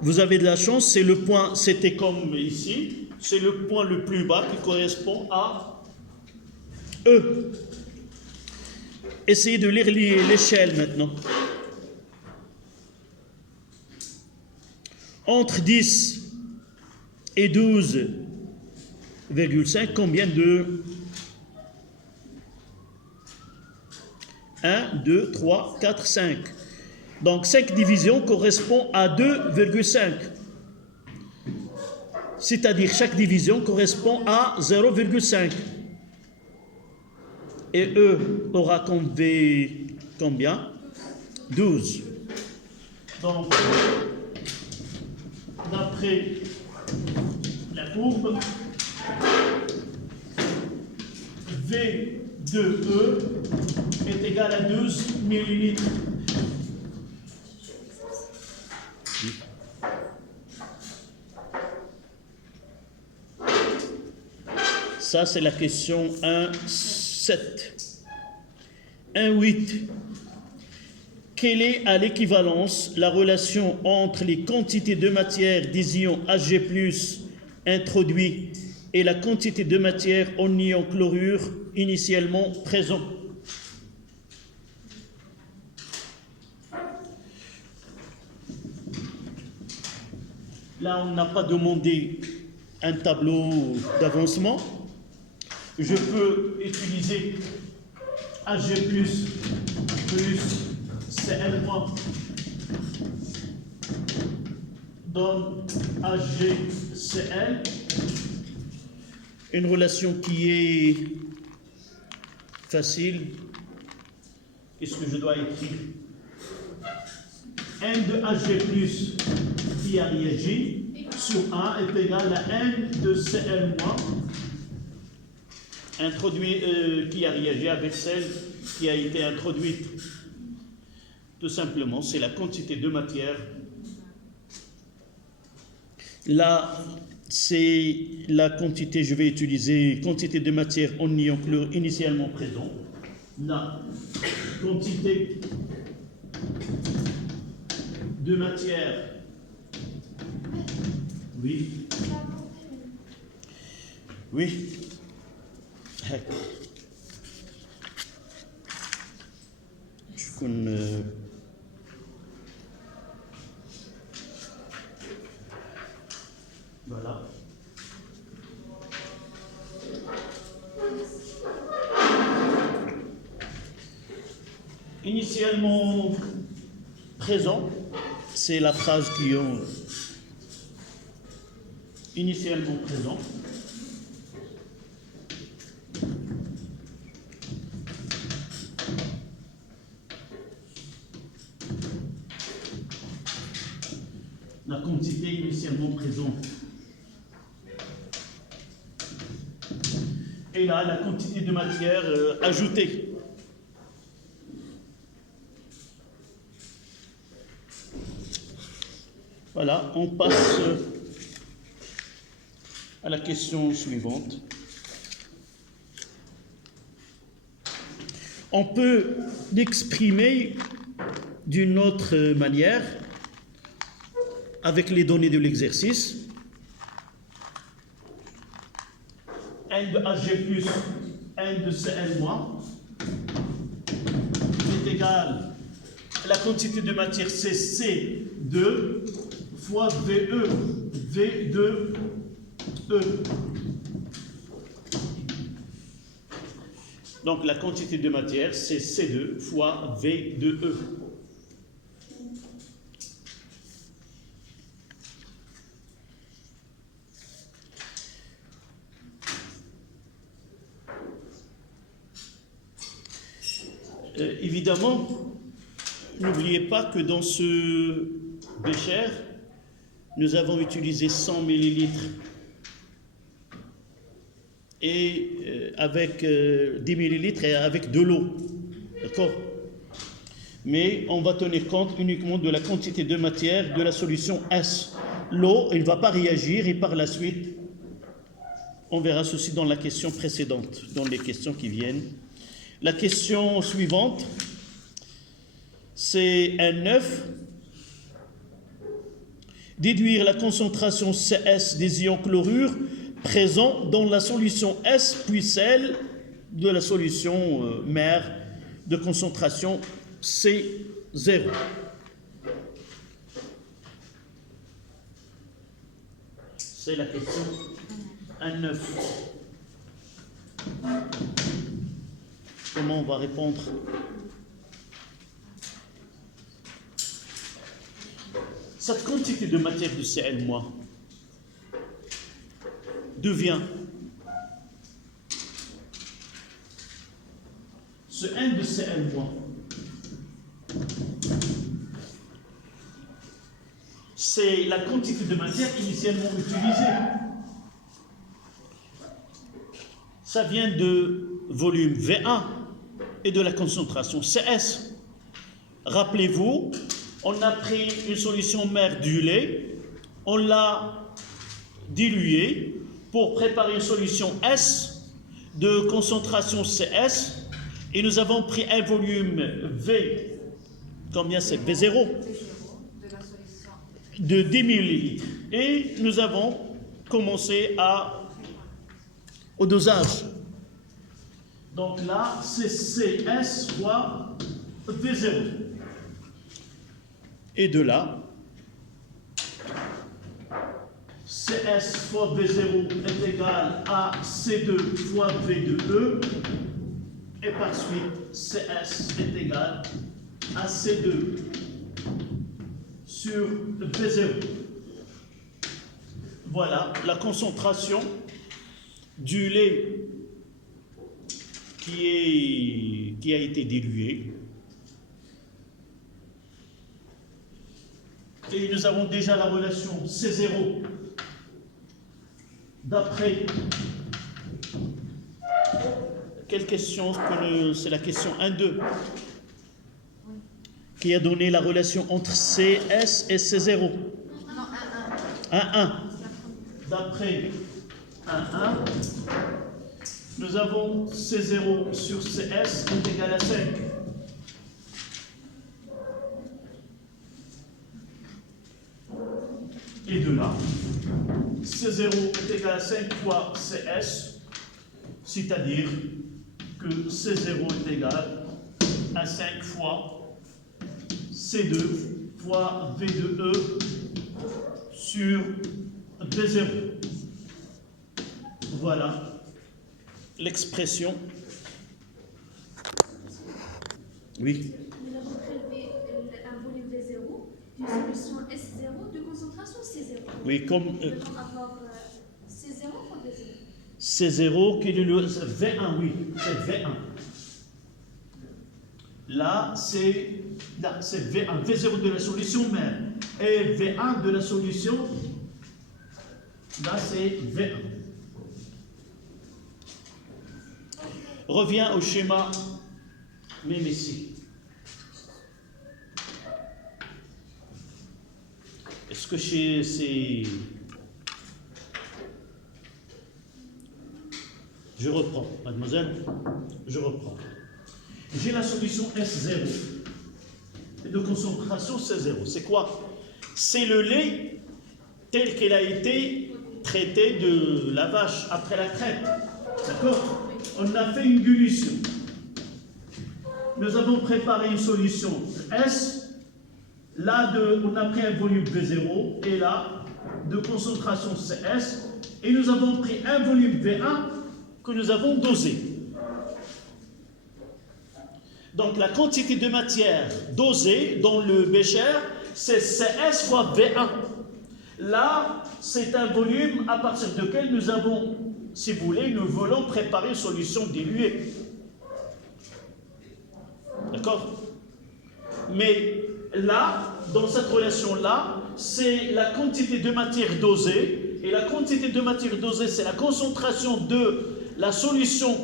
Vous avez de la chance, c'est le point, c'était comme ici, c'est le point le plus bas qui correspond à E. Essayez de lire l'échelle maintenant. Entre 10 et 12,5, combien de 1, 2, 3, 4, 5. Donc 5 divisions correspond à 2,5. C'est-à-dire chaque division correspond à 0,5. Et E aura combien 12. Donc, d'après la courbe, V de E est égal à 12 millilitres. Ça, c'est la question 1,7. 1,8. Quelle est à l'équivalence la relation entre les quantités de matière des ions Hg+ introduits et la quantité de matière en ion chlorure initialement présent? Là, on n'a pas demandé un tableau d'avancement. Je peux utiliser Hg+ plus Cl- donne HgCl, une relation qui est facile. Qu'est-ce que je dois écrire? N de Hg+ qui a réagi sur A est égal à N de Cl- qui a réagi avec celle qui a été introduite. Tout simplement, c'est la quantité de matière. Là, c'est la quantité, je vais utiliser quantité de matière en ion chlorure initialement présent. La quantité de matière, oui, oui. Voilà. Initialement présent, c'est la phrase qui ont initialement présent. La quantité initialement présente. Et là, la quantité de matière ajoutée. Voilà, on passe à la question suivante. On peut l'exprimer d'une autre manière avec les données de l'exercice. N de Hg+ N de Cl- est égal à la quantité de matière, c'est C2 fois VE, V de E. Donc la quantité de matière, c'est C2 fois V de E. Évidemment, n'oubliez pas que dans ce bécher, nous avons utilisé 100 millilitres et avec 10 millilitres et avec de l'eau. D'accord? Mais on va tenir compte uniquement de la quantité de matière de la solution S. L'eau, elle ne va pas réagir et par la suite, on verra ceci dans la question précédente, dans les questions qui viennent. La question suivante, c'est un 9. Déduire la concentration CS des ions chlorure présents dans la solution S puis celle de la solution mère de concentration C0. C'est la question 1-9. Comment on va répondre? Cette quantité de matière de Cl- devient ce 1 de Cl-, c'est la quantité de matière initialement utilisée. Ça vient de volume V1 et de la concentration CS. Rappelez-vous, on a pris une solution mère du lait, on l'a diluée pour préparer une solution S de concentration CS et nous avons pris un volume V, combien c'est? V0 de la solution. de 10 millilitres et nous avons commencé au dosage. Donc là, c'est CS fois V0. Et de là, CS fois V0 est égal à C2 fois V2E. Et par suite, CS est égal à C2 sur V0. Voilà la concentration du lait qui a été dilué. Et nous avons déjà la relation C0 d'après quelle question? C'est la question 1-2 qui a donné la relation entre CS et C0. Non, 1-1. 1-1. D'après 1-1, nous avons C0 sur CS est égal à 5. Et de là, C0 est égal à 5 fois CS, c'est-à-dire que C0 est égal à 5 fois C2 fois V2E sur V0. Voilà l'expression. Oui. Nous avons prélevé un volume V0 d'une solution S0 de concentration C0. Oui, comme Nous devons avoir C0 fois V0. C0 qui est le V1, oui, c'est V1. Là, c'est V1, V0 de la solution mère. Et V1 de la solution, là, c'est V1. Reviens au schéma même ici. Est-ce que c'est... Je reprends, mademoiselle, je reprends. J'ai la solution S0 et de concentration C0. C'est quoi? C'est le lait tel qu'il a été traité de la vache après la traite. D'accord? On a fait une dilution. Nous avons préparé une solution S. Là, on a pris un volume V0 et là, de concentration CS. Et nous avons pris un volume V1 que nous avons dosé. Donc la quantité de matière dosée dans le bécher, c'est CS fois V1. Là, c'est un volume à partir duquel nous avons, si vous voulez, nous voulons préparer une solution diluée. D'accord? Mais là, dans cette relation-là, c'est la quantité de matière dosée, et la quantité de matière dosée, c'est la concentration de la solution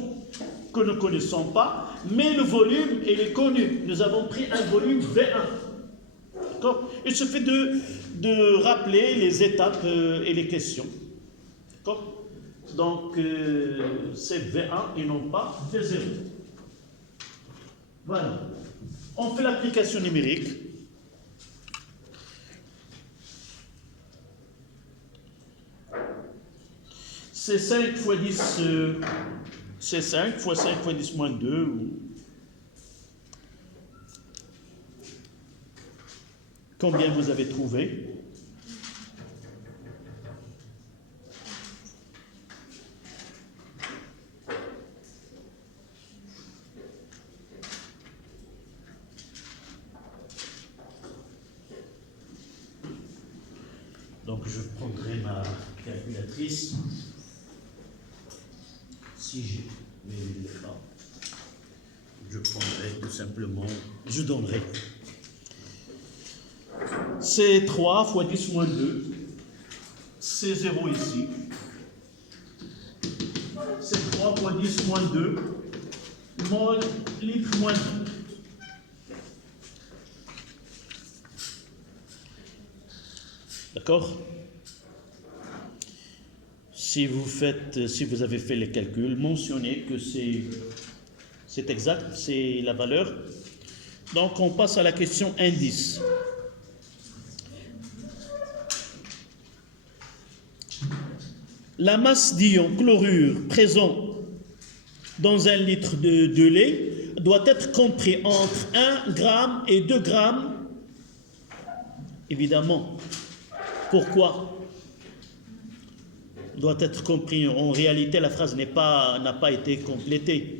que nous ne connaissons pas, mais le volume, il est connu. Nous avons pris un volume V1. D'accord? Il suffit de rappeler les étapes et les questions. D'accord? Donc, c'est V1 et non pas V0. Voilà. On fait l'application numérique. C'est 5 fois 10, c'est 5 fois 5 fois 10 moins 2. Combien vous avez trouvé? Donc je prendrai ma calculatrice. Si je ne l'ai pas, je prendrai tout simplement, je donnerai. C'est 3 fois 10 moins 2. C'est 0 ici. C'est 3 fois 10 moins 2. Mol litre moins 2. D'accord? Si vous avez fait les calculs, mentionnez que c'est exact, c'est la valeur. Donc on passe à la question indice. La masse d'ion chlorure présent dans un litre de lait doit être compris entre 1 gramme et 2 grammes. Évidemment. Pourquoi? Doit être compris. En réalité, la phrase n'a pas été complétée.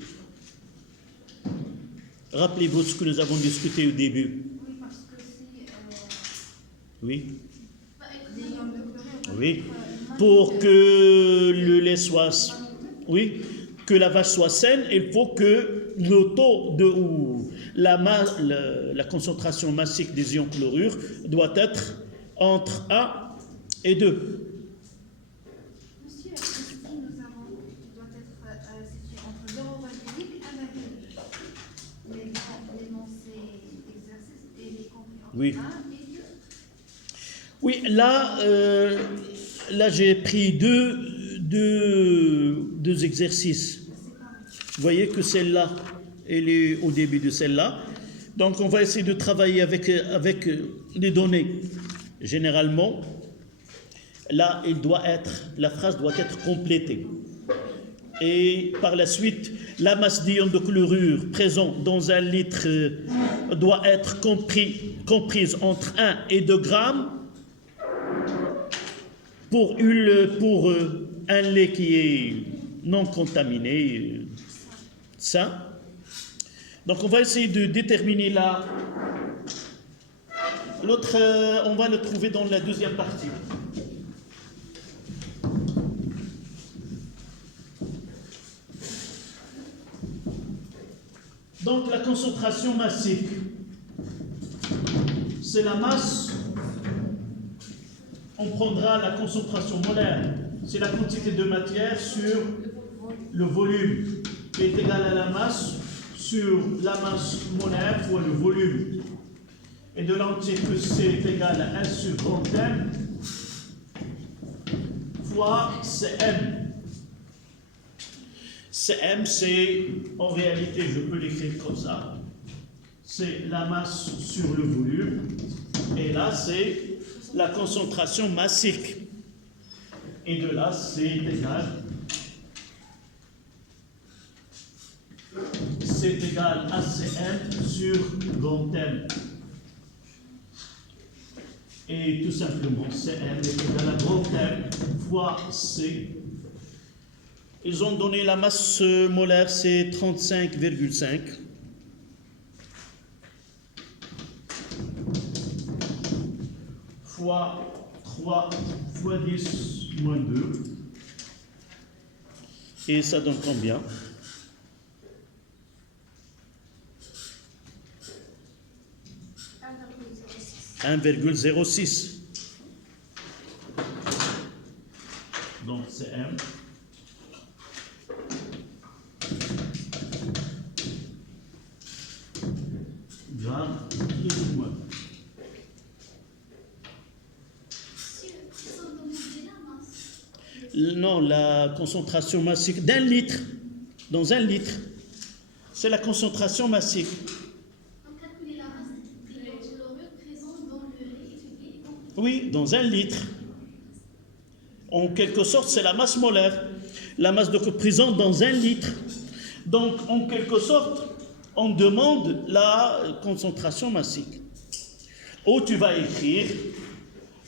Rappelez-vous ce que nous avons discuté au début. Oui, parce que si... Oui. des ions de chlorure, Oui. Pour que le lait soit... Oui. Que la vache soit saine, il faut que le taux ou la concentration massique des ions chlorure doit être entre 1 et 2. Monsieur, ici, nous avons, doit être situé entre 0,8 et 1,8. L'énoncé d'exercice est compris entre Oui. 1 et 2. Oui, là j'ai pris deux exercices. Vous voyez que celle-là, elle est au début de celle-là. Donc on va essayer de travailler avec les données. Généralement, là, la phrase doit être complétée. Et par la suite, la masse d'ion de chlorure présente dans un litre doit être comprise entre 1 et 2 grammes pour un lait qui est non contaminé, sain. Donc on va essayer de déterminer l'autre, on va le trouver dans la deuxième partie. Donc la concentration massique, c'est la masse, on prendra la concentration molaire, c'est la quantité de matière sur le volume qui est égal à la masse sur la masse molaire fois le volume. Et de là on tire que C est égal à 1 sur grand M fois Cm. Cm, c'est, en réalité, je peux l'écrire comme ça, c'est la masse sur le volume, et là, c'est la concentration massique. Et de là, c'est égal à Cm sur grand M. Et tout simplement, Cm est égal à grand M fois C. Ils ont donné la masse molaire, c'est 35,5. Fois 3 fois 10 moins 2. Et ça donne combien? 1,06. Donc c'est M. Gramme litre moins. Non, la concentration massique d'un litre, dans un litre, c'est la concentration massique. On calcule la masse de chlorure présente dans le lait étudié. Oui, dans un litre. En quelque sorte, c'est la masse molaire, la masse de présente dans un litre. Donc, en quelque sorte, on demande la concentration massique. Ou tu vas écrire,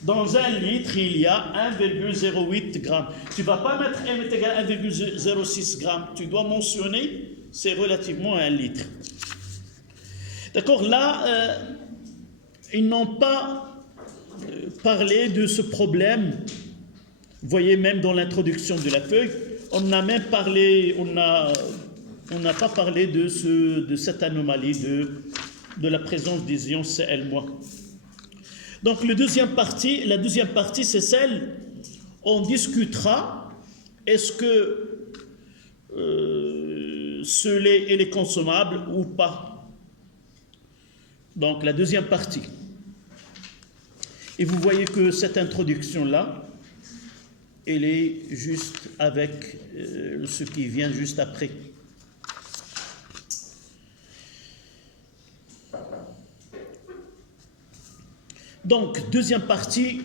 dans un litre, il y a 1,08 grammes. Tu ne vas pas mettre M est égal à 1,06 grammes. Tu dois mentionner, c'est relativement à un litre. D'accord? Là, ils n'ont pas parlé de ce problème. Vous voyez, même dans l'introduction de la feuille, on n'a même parlé, on n'a pas parlé de cette anomalie de la présence des ions Cl-. Donc la deuxième partie, c'est celle, on discutera, est-ce que ce lait il est consommable ou pas. Donc la deuxième partie. Et vous voyez que cette introduction-là, elle est juste avec ce qui vient juste après. Donc, deuxième partie,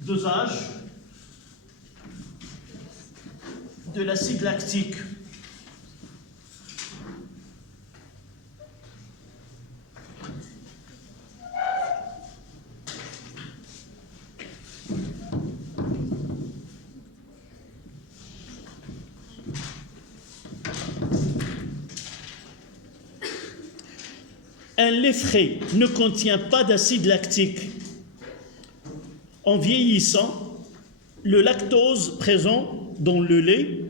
dosage de l'acide lactique. Un lait frais ne contient pas d'acide lactique. En vieillissant, le lactose présent dans le lait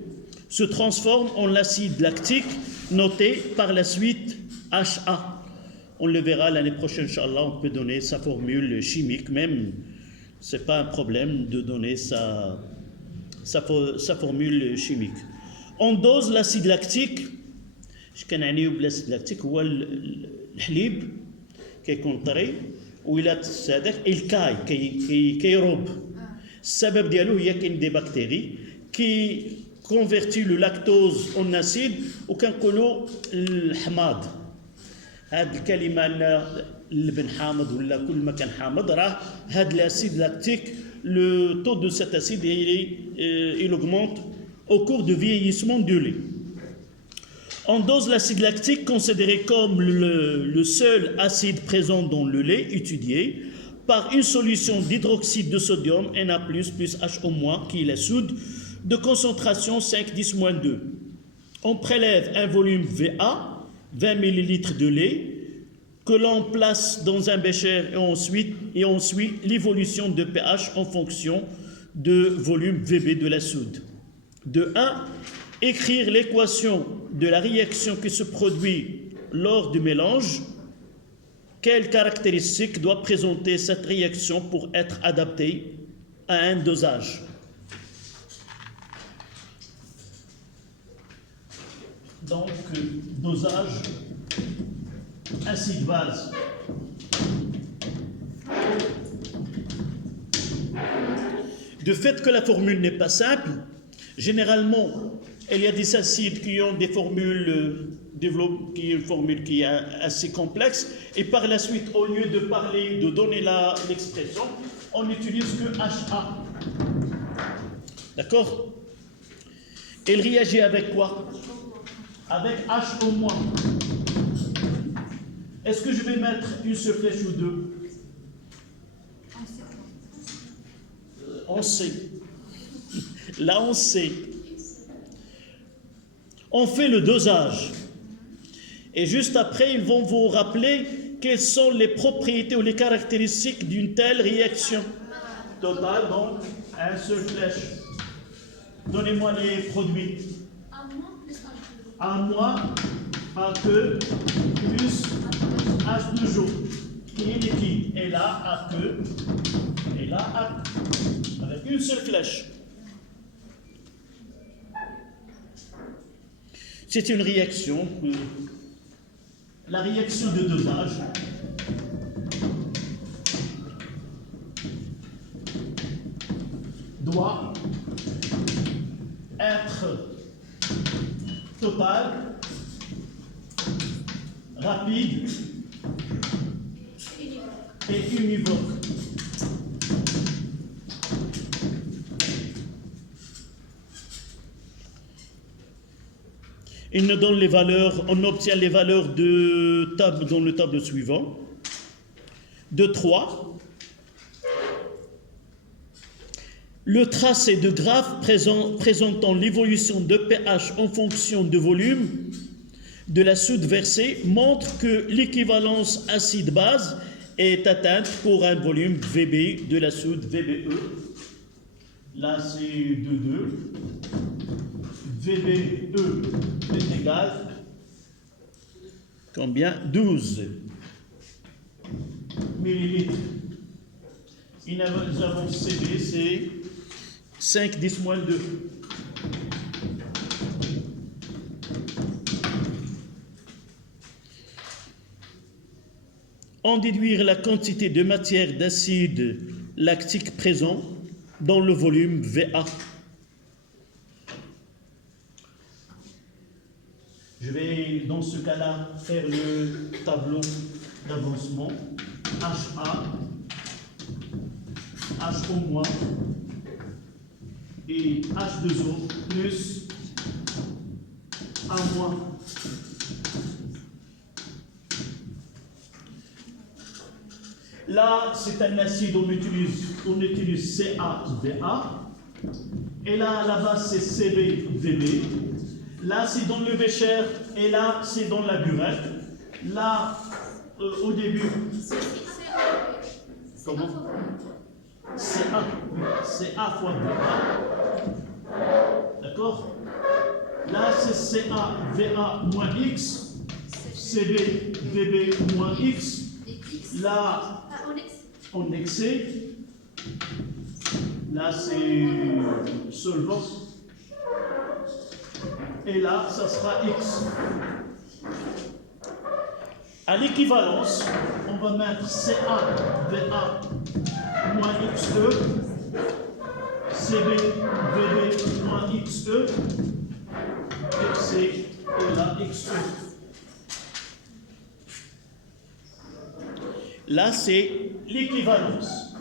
se transforme en l'acide lactique, noté par la suite HA. On le verra l'année prochaine, Inch'Allah, on peut donner sa formule chimique, même, ce n'est pas un problème de donner sa formule chimique. On dose l'acide lactique. Je كنعنيو بالاسيد لاكتيك هو الحليب كيكون طري وإلا هذاك الكاي كيروب. السبب ديالو هي كاين دي بكتيري كي كونفيرتي لو لاكتوز اون اسيد وكنقولوا الحماض. هاد الكلمه اللبن حامض ولا كل ما كان حامض راه هاد الاسيد لاكتيك le taux de cet acide il augmente au cours du vieillissement du lait. On dose l'acide lactique considéré comme le seul acide présent dans le lait étudié par une solution d'hydroxyde de sodium Na+, plus HO-, qui est la soude, de concentration 5,10-2. On prélève un volume VA, 20 ml de lait, que l'on place dans un bécher et on suit l'évolution de pH en fonction de volume VB de la soude. De 1, écrire l'équation de la réaction qui se produit lors du mélange. Quelles caractéristiques doit présenter cette réaction pour être adaptée à un dosage? Donc, dosage acide-base. De fait que la formule n'est pas simple, généralement, il y a des acides qui ont des formules une formule qui est assez complexe, et par la suite, au lieu de parler, de donner l'expression, on n'utilise que HA. D'accord? Elle réagit avec quoi? Avec HO-. Est-ce que je vais mettre une seule flèche ou deux? On sait. Là, on sait. On fait le dosage. Et juste après, ils vont vous rappeler quelles sont les propriétés ou les caractéristiques d'une telle réaction. Total, donc, un seul flèche. Donnez-moi les produits. A- plus H2O. A- AQ plus H de jour, qui est liquide. Et là, AQ, et là, AQ, avec une seule flèche. C'est une réaction, la réaction de dosage. Doit être totale, rapide et univoque. Il nous donne les valeurs, on obtient les valeurs de table dans le tableau suivant. De 3. Le tracé de graphe présentant l'évolution de pH en fonction de volume de la soude versée montre que l'équivalence acide-base est atteinte pour un volume VB de la soude VBE. Là, c'est 2,2. VBE est égal combien? 12 millilitres. Et nous avons CB, c'est 5 10 moins 2. En déduire la quantité de matière d'acide lactique présent dans le volume VA. Je vais dans ce cas-là faire le tableau d'avancement. HA, HO- et H2O plus A-. Là, c'est un acide, on utilise CaVa. Et là, là-bas, c'est CbVb. Là, c'est dans le bécher. Et là, c'est dans la burette. Là, au début. Comment? CA fois VA. D'accord? Là, c'est CaVa moins X. CbVb moins X. Là, en excès, là c'est solvant, et là ça sera X. À l'équivalence, on va mettre CaVa moins XE, CbVb moins XE, XC, et là XE. Là, c'est l'équivalence.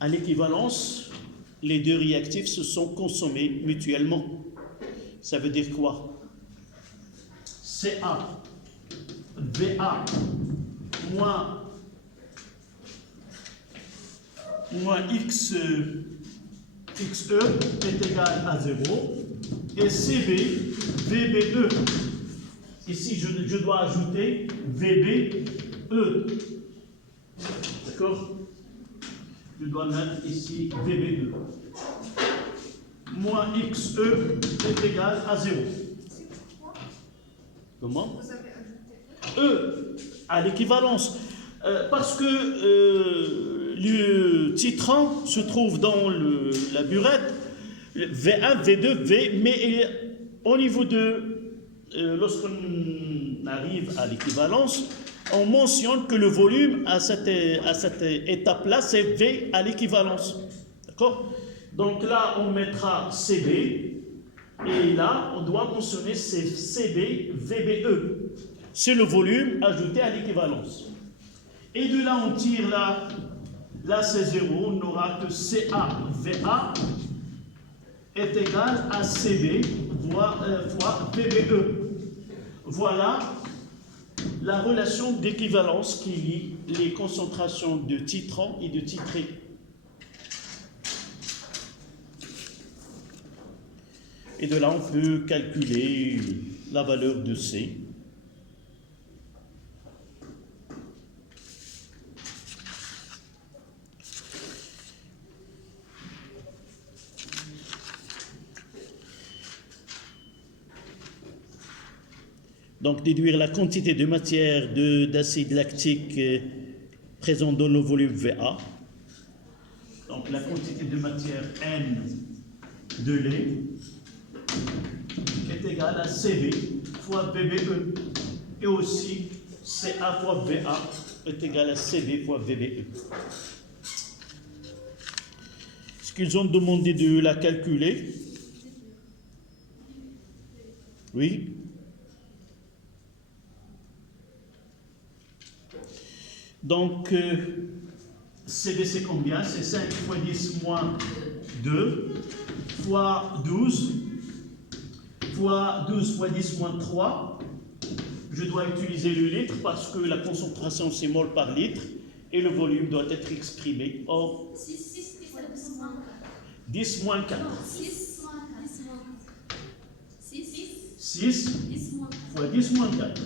À l'équivalence, les deux réactifs se sont consommés mutuellement. Ça veut dire quoi? CaVa moins XE est égal à 0 et CbVbe. Ici, je dois ajouter VBE. D'accord? Je dois mettre ici VBE. Moins XE est égal à 0. Comment? Vous avez ajouté E à l'équivalence. Parce que le titran se trouve dans la burette, V1, V2, V, mais au niveau de, lorsqu'on arrive à l'équivalence, on mentionne que le volume à cette étape-là, c'est V à l'équivalence. D'accord? Donc là, on mettra CB, et là, on doit mentionner CB, VBE. C'est le volume ajouté à l'équivalence. Et de là, on tire là c'est 0, on n'aura que CaVa est égal à CB fois VBE. Voilà la relation d'équivalence qui lie les concentrations de titrant et de titré. Et de là, on peut calculer la valeur de C. Donc déduire la quantité de matière d'acide lactique présente dans le volume VA. Donc la quantité de matière N de lait est égale à CV fois VBE. Et aussi CA fois VA est égal à CV fois VBE. Est-ce qu'ils ont demandé de la calculer? Oui. Donc, CV c'est combien? C'est 5 fois 10 moins 2 fois 12 fois 12 fois 10 moins 3. Je dois utiliser le litre parce que la concentration c'est mol par litre et le volume doit être exprimé. Or, 10 moins 4. 6 fois 10 moins 4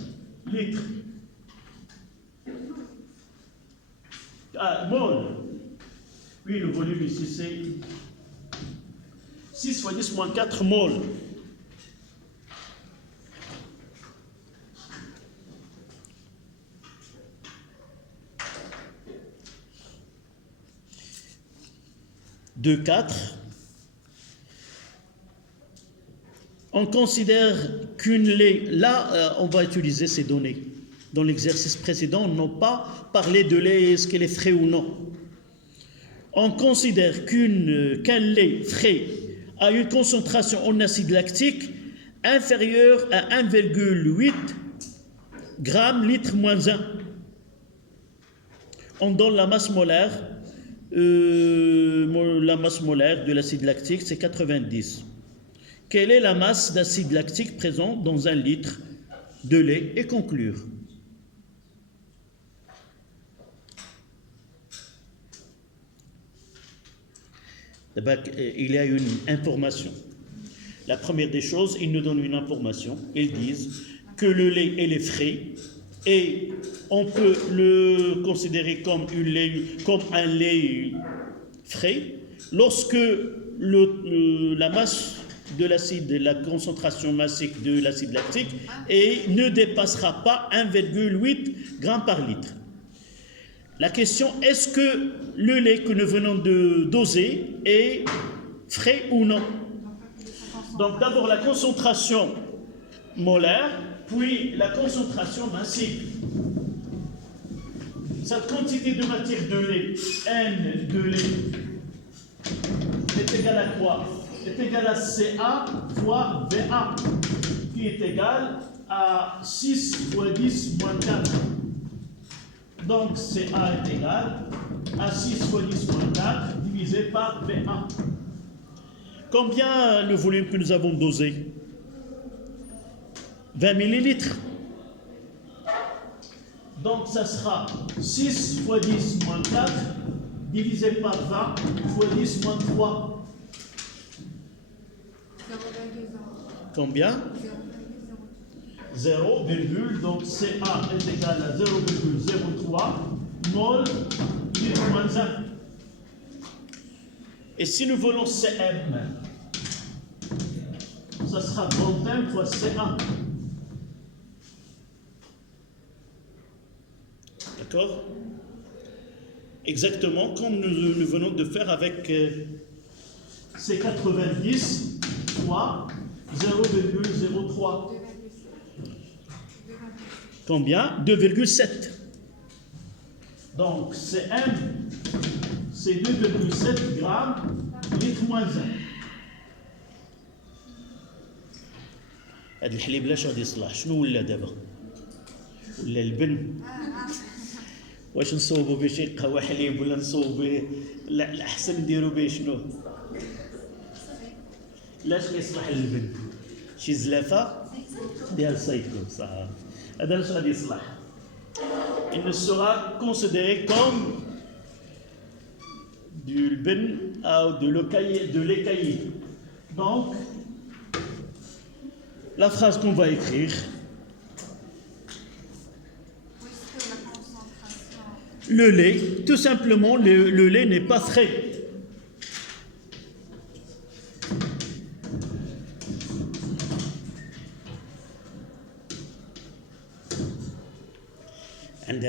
litres. Ah, mol. Oui, le volume ici c'est 6 fois 10 moins 4 mol. De 4. On considère qu'une lait, là on va utiliser ces données. Dans l'exercice précédent, on n'a pas parlé de lait, est-ce qu'elle est frais ou non. On considère qu'un lait frais a une concentration en acide lactique inférieure à 1,8 g litre moins 1. On donne la masse molaire. La masse molaire de l'acide lactique, c'est 90. Quelle est la masse d'acide lactique présente dans un litre de lait et conclure? Il y a une information. La première des choses, ils nous donnent une information. Ils disent que le lait est frais et on peut le considérer comme un lait frais lorsque la masse de l'acide, la concentration massique de l'acide lactique ne dépassera pas 1,8 g par litre. La question, est-ce que le lait que nous venons de doser est frais ou non? Donc d'abord la concentration molaire, puis la concentration massique. Cette quantité de matière de lait, N de lait, est égale à quoi? Est égale à CA fois VA, qui est égal à 6 fois 10 moins 4. Donc CA est égal à 6 fois 10 moins 4 divisé par VA. Combien le volume que nous avons dosé? 20 millilitres. Donc ça sera 6 fois 10 moins 4 divisé par 20 fois 10 moins 3. Combien? 0, donc CA est égal à 0,03 mol litre moins 1. Et si nous voulons CM, ça sera grand M fois CA. D'accord? Exactement comme nous venons de faire avec ces 90 fois 0,03. Combien? 2,7. Donc CM, c'est 2,7 grammes litre moins 1. هذا الحليب لاش غادي يصلح؟ شنو ولا دابا؟ ولا البن؟ واش نصوبوا به شي قهوه حليب ولا نصوبوا به؟ لا الاحسن نديروا به شنو؟ لاش كيصلح البن؟ شي زلافه ديال سايكو صح. هذا لاش غادي يصلح؟ Il ne sera considéré comme du ben ou de lait caillé. Donc, la phrase qu'on va écrire, le lait, tout simplement, le lait n'est pas frais.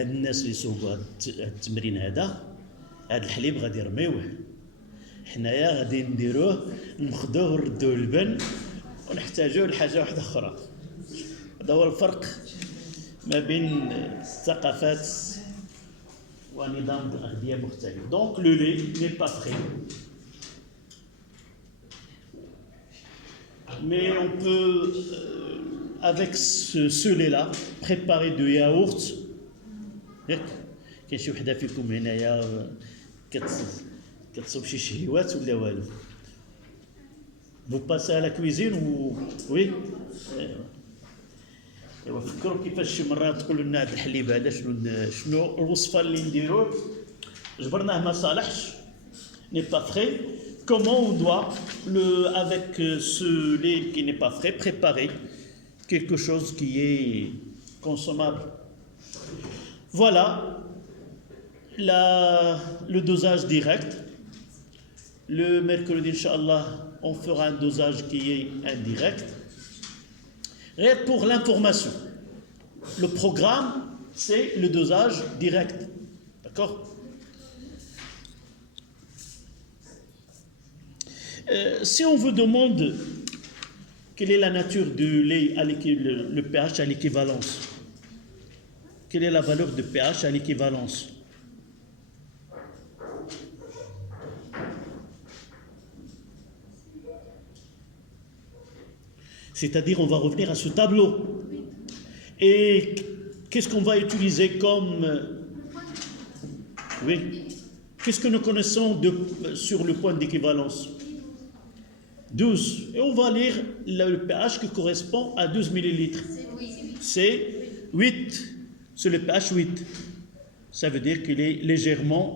هاد الناس اللي يصوبوا هاد التمرين هذا، هاد الحليب غادي يرميوه، حنايا غادي نديروه ناخذوه ونردوه للبن ونحتاجوه لحاجه واحده اخرى. هذا هو الفرق ما بين الثقافات ونظام الاغذيه مختلف. دونك لو لي ني با فري، mais on peut avec ce lait là préparer de yaourt. ياك كاين شي وحده فيكم هنايا كتصوب شي شهيوات ولا والو؟ vous passez à la cuisine ou oui. ايوا فكروا كيفاش شي مرات تقولوا لنا هذا الحليب هذا شنو الوصفه اللي نديروه، جبرناه ما صالحش n'est pas frais. Comment on doit avec ce lait qui n'est pas frais préparer quelque chose qui est consommable. Voilà le dosage direct. Le mercredi, Inch'Allah, on fera un dosage qui est indirect. Et pour l'information, le programme, c'est le dosage direct. D'accord ? Si on vous demande quelle est la nature du lait, le pH à l'équivalence, quelle est la valeur de pH à l'équivalence? C'est-à-dire, on va revenir à ce tableau. Et qu'est-ce qu'on va utiliser comme... Oui. Qu'est-ce que nous connaissons sur le point d'équivalence? 12. Et on va lire le pH qui correspond à 12 millilitres. C'est 8. C'est le pH 8. Ça veut dire qu'il est légèrement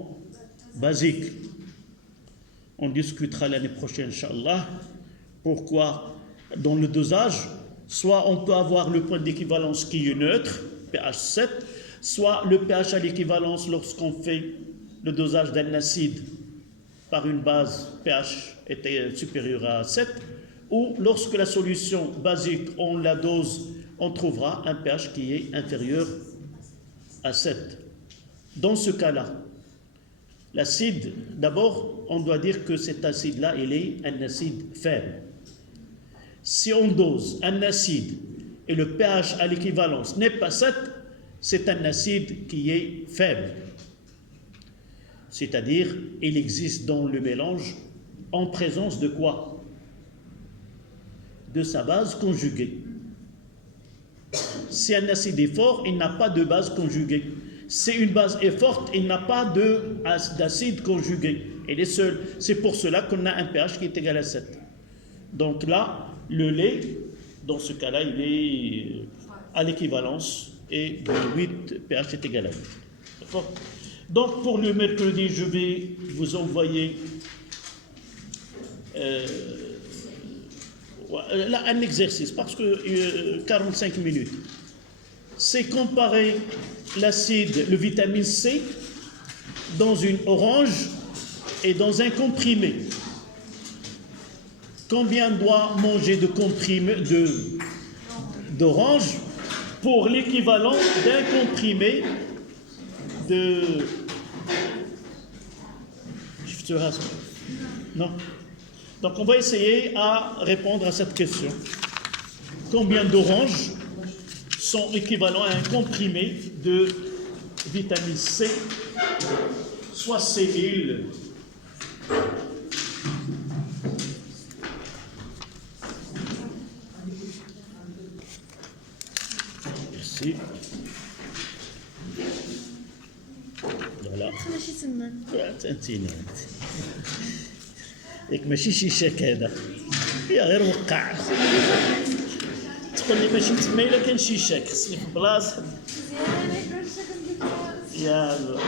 basique. On discutera l'année prochaine, Inch'Allah. Pourquoi? Dans le dosage, soit on peut avoir le point d'équivalence qui est neutre, pH 7, soit le pH à l'équivalence lorsqu'on fait le dosage d'un acide par une base pH était supérieur à 7, ou lorsque la solution basique, on la dose, on trouvera un pH qui est inférieur à 7. Dans ce cas-là, l'acide, d'abord, on doit dire que cet acide-là, il est un acide faible. Si on dose un acide et le pH à l'équivalence n'est pas 7, c'est un acide qui est faible. C'est-à-dire, il existe dans le mélange en présence de quoi? De sa base conjuguée. Si un acide est fort, il n'a pas de base conjuguée. Si une base est forte, il n'a pas d'acide conjugué. Il est seul. C'est pour cela qu'on a un pH qui est égal à 7. Donc là, le lait, dans ce cas-là, il est à l'équivalence et de 8, pH est égal à 8. D'accord? Donc pour le mercredi, je vais vous envoyer là, un exercice, parce que 45 minutes. C'est comparer l'acide, le vitamine C, dans une orange et dans un comprimé. Combien doit manger de comprimé d'orange pour l'équivalent d'un comprimé de... Non. Donc on va essayer à répondre à cette question. Combien d'oranges sont équivalents à un comprimé de vitamine C, soit C1000. Merci. Voilà. تنتينا ياك ماشي شيشاك هذا، هي غير وقع. تقول لي ماشي تما الا كان شيشاك، خصني في بلاصه. يلا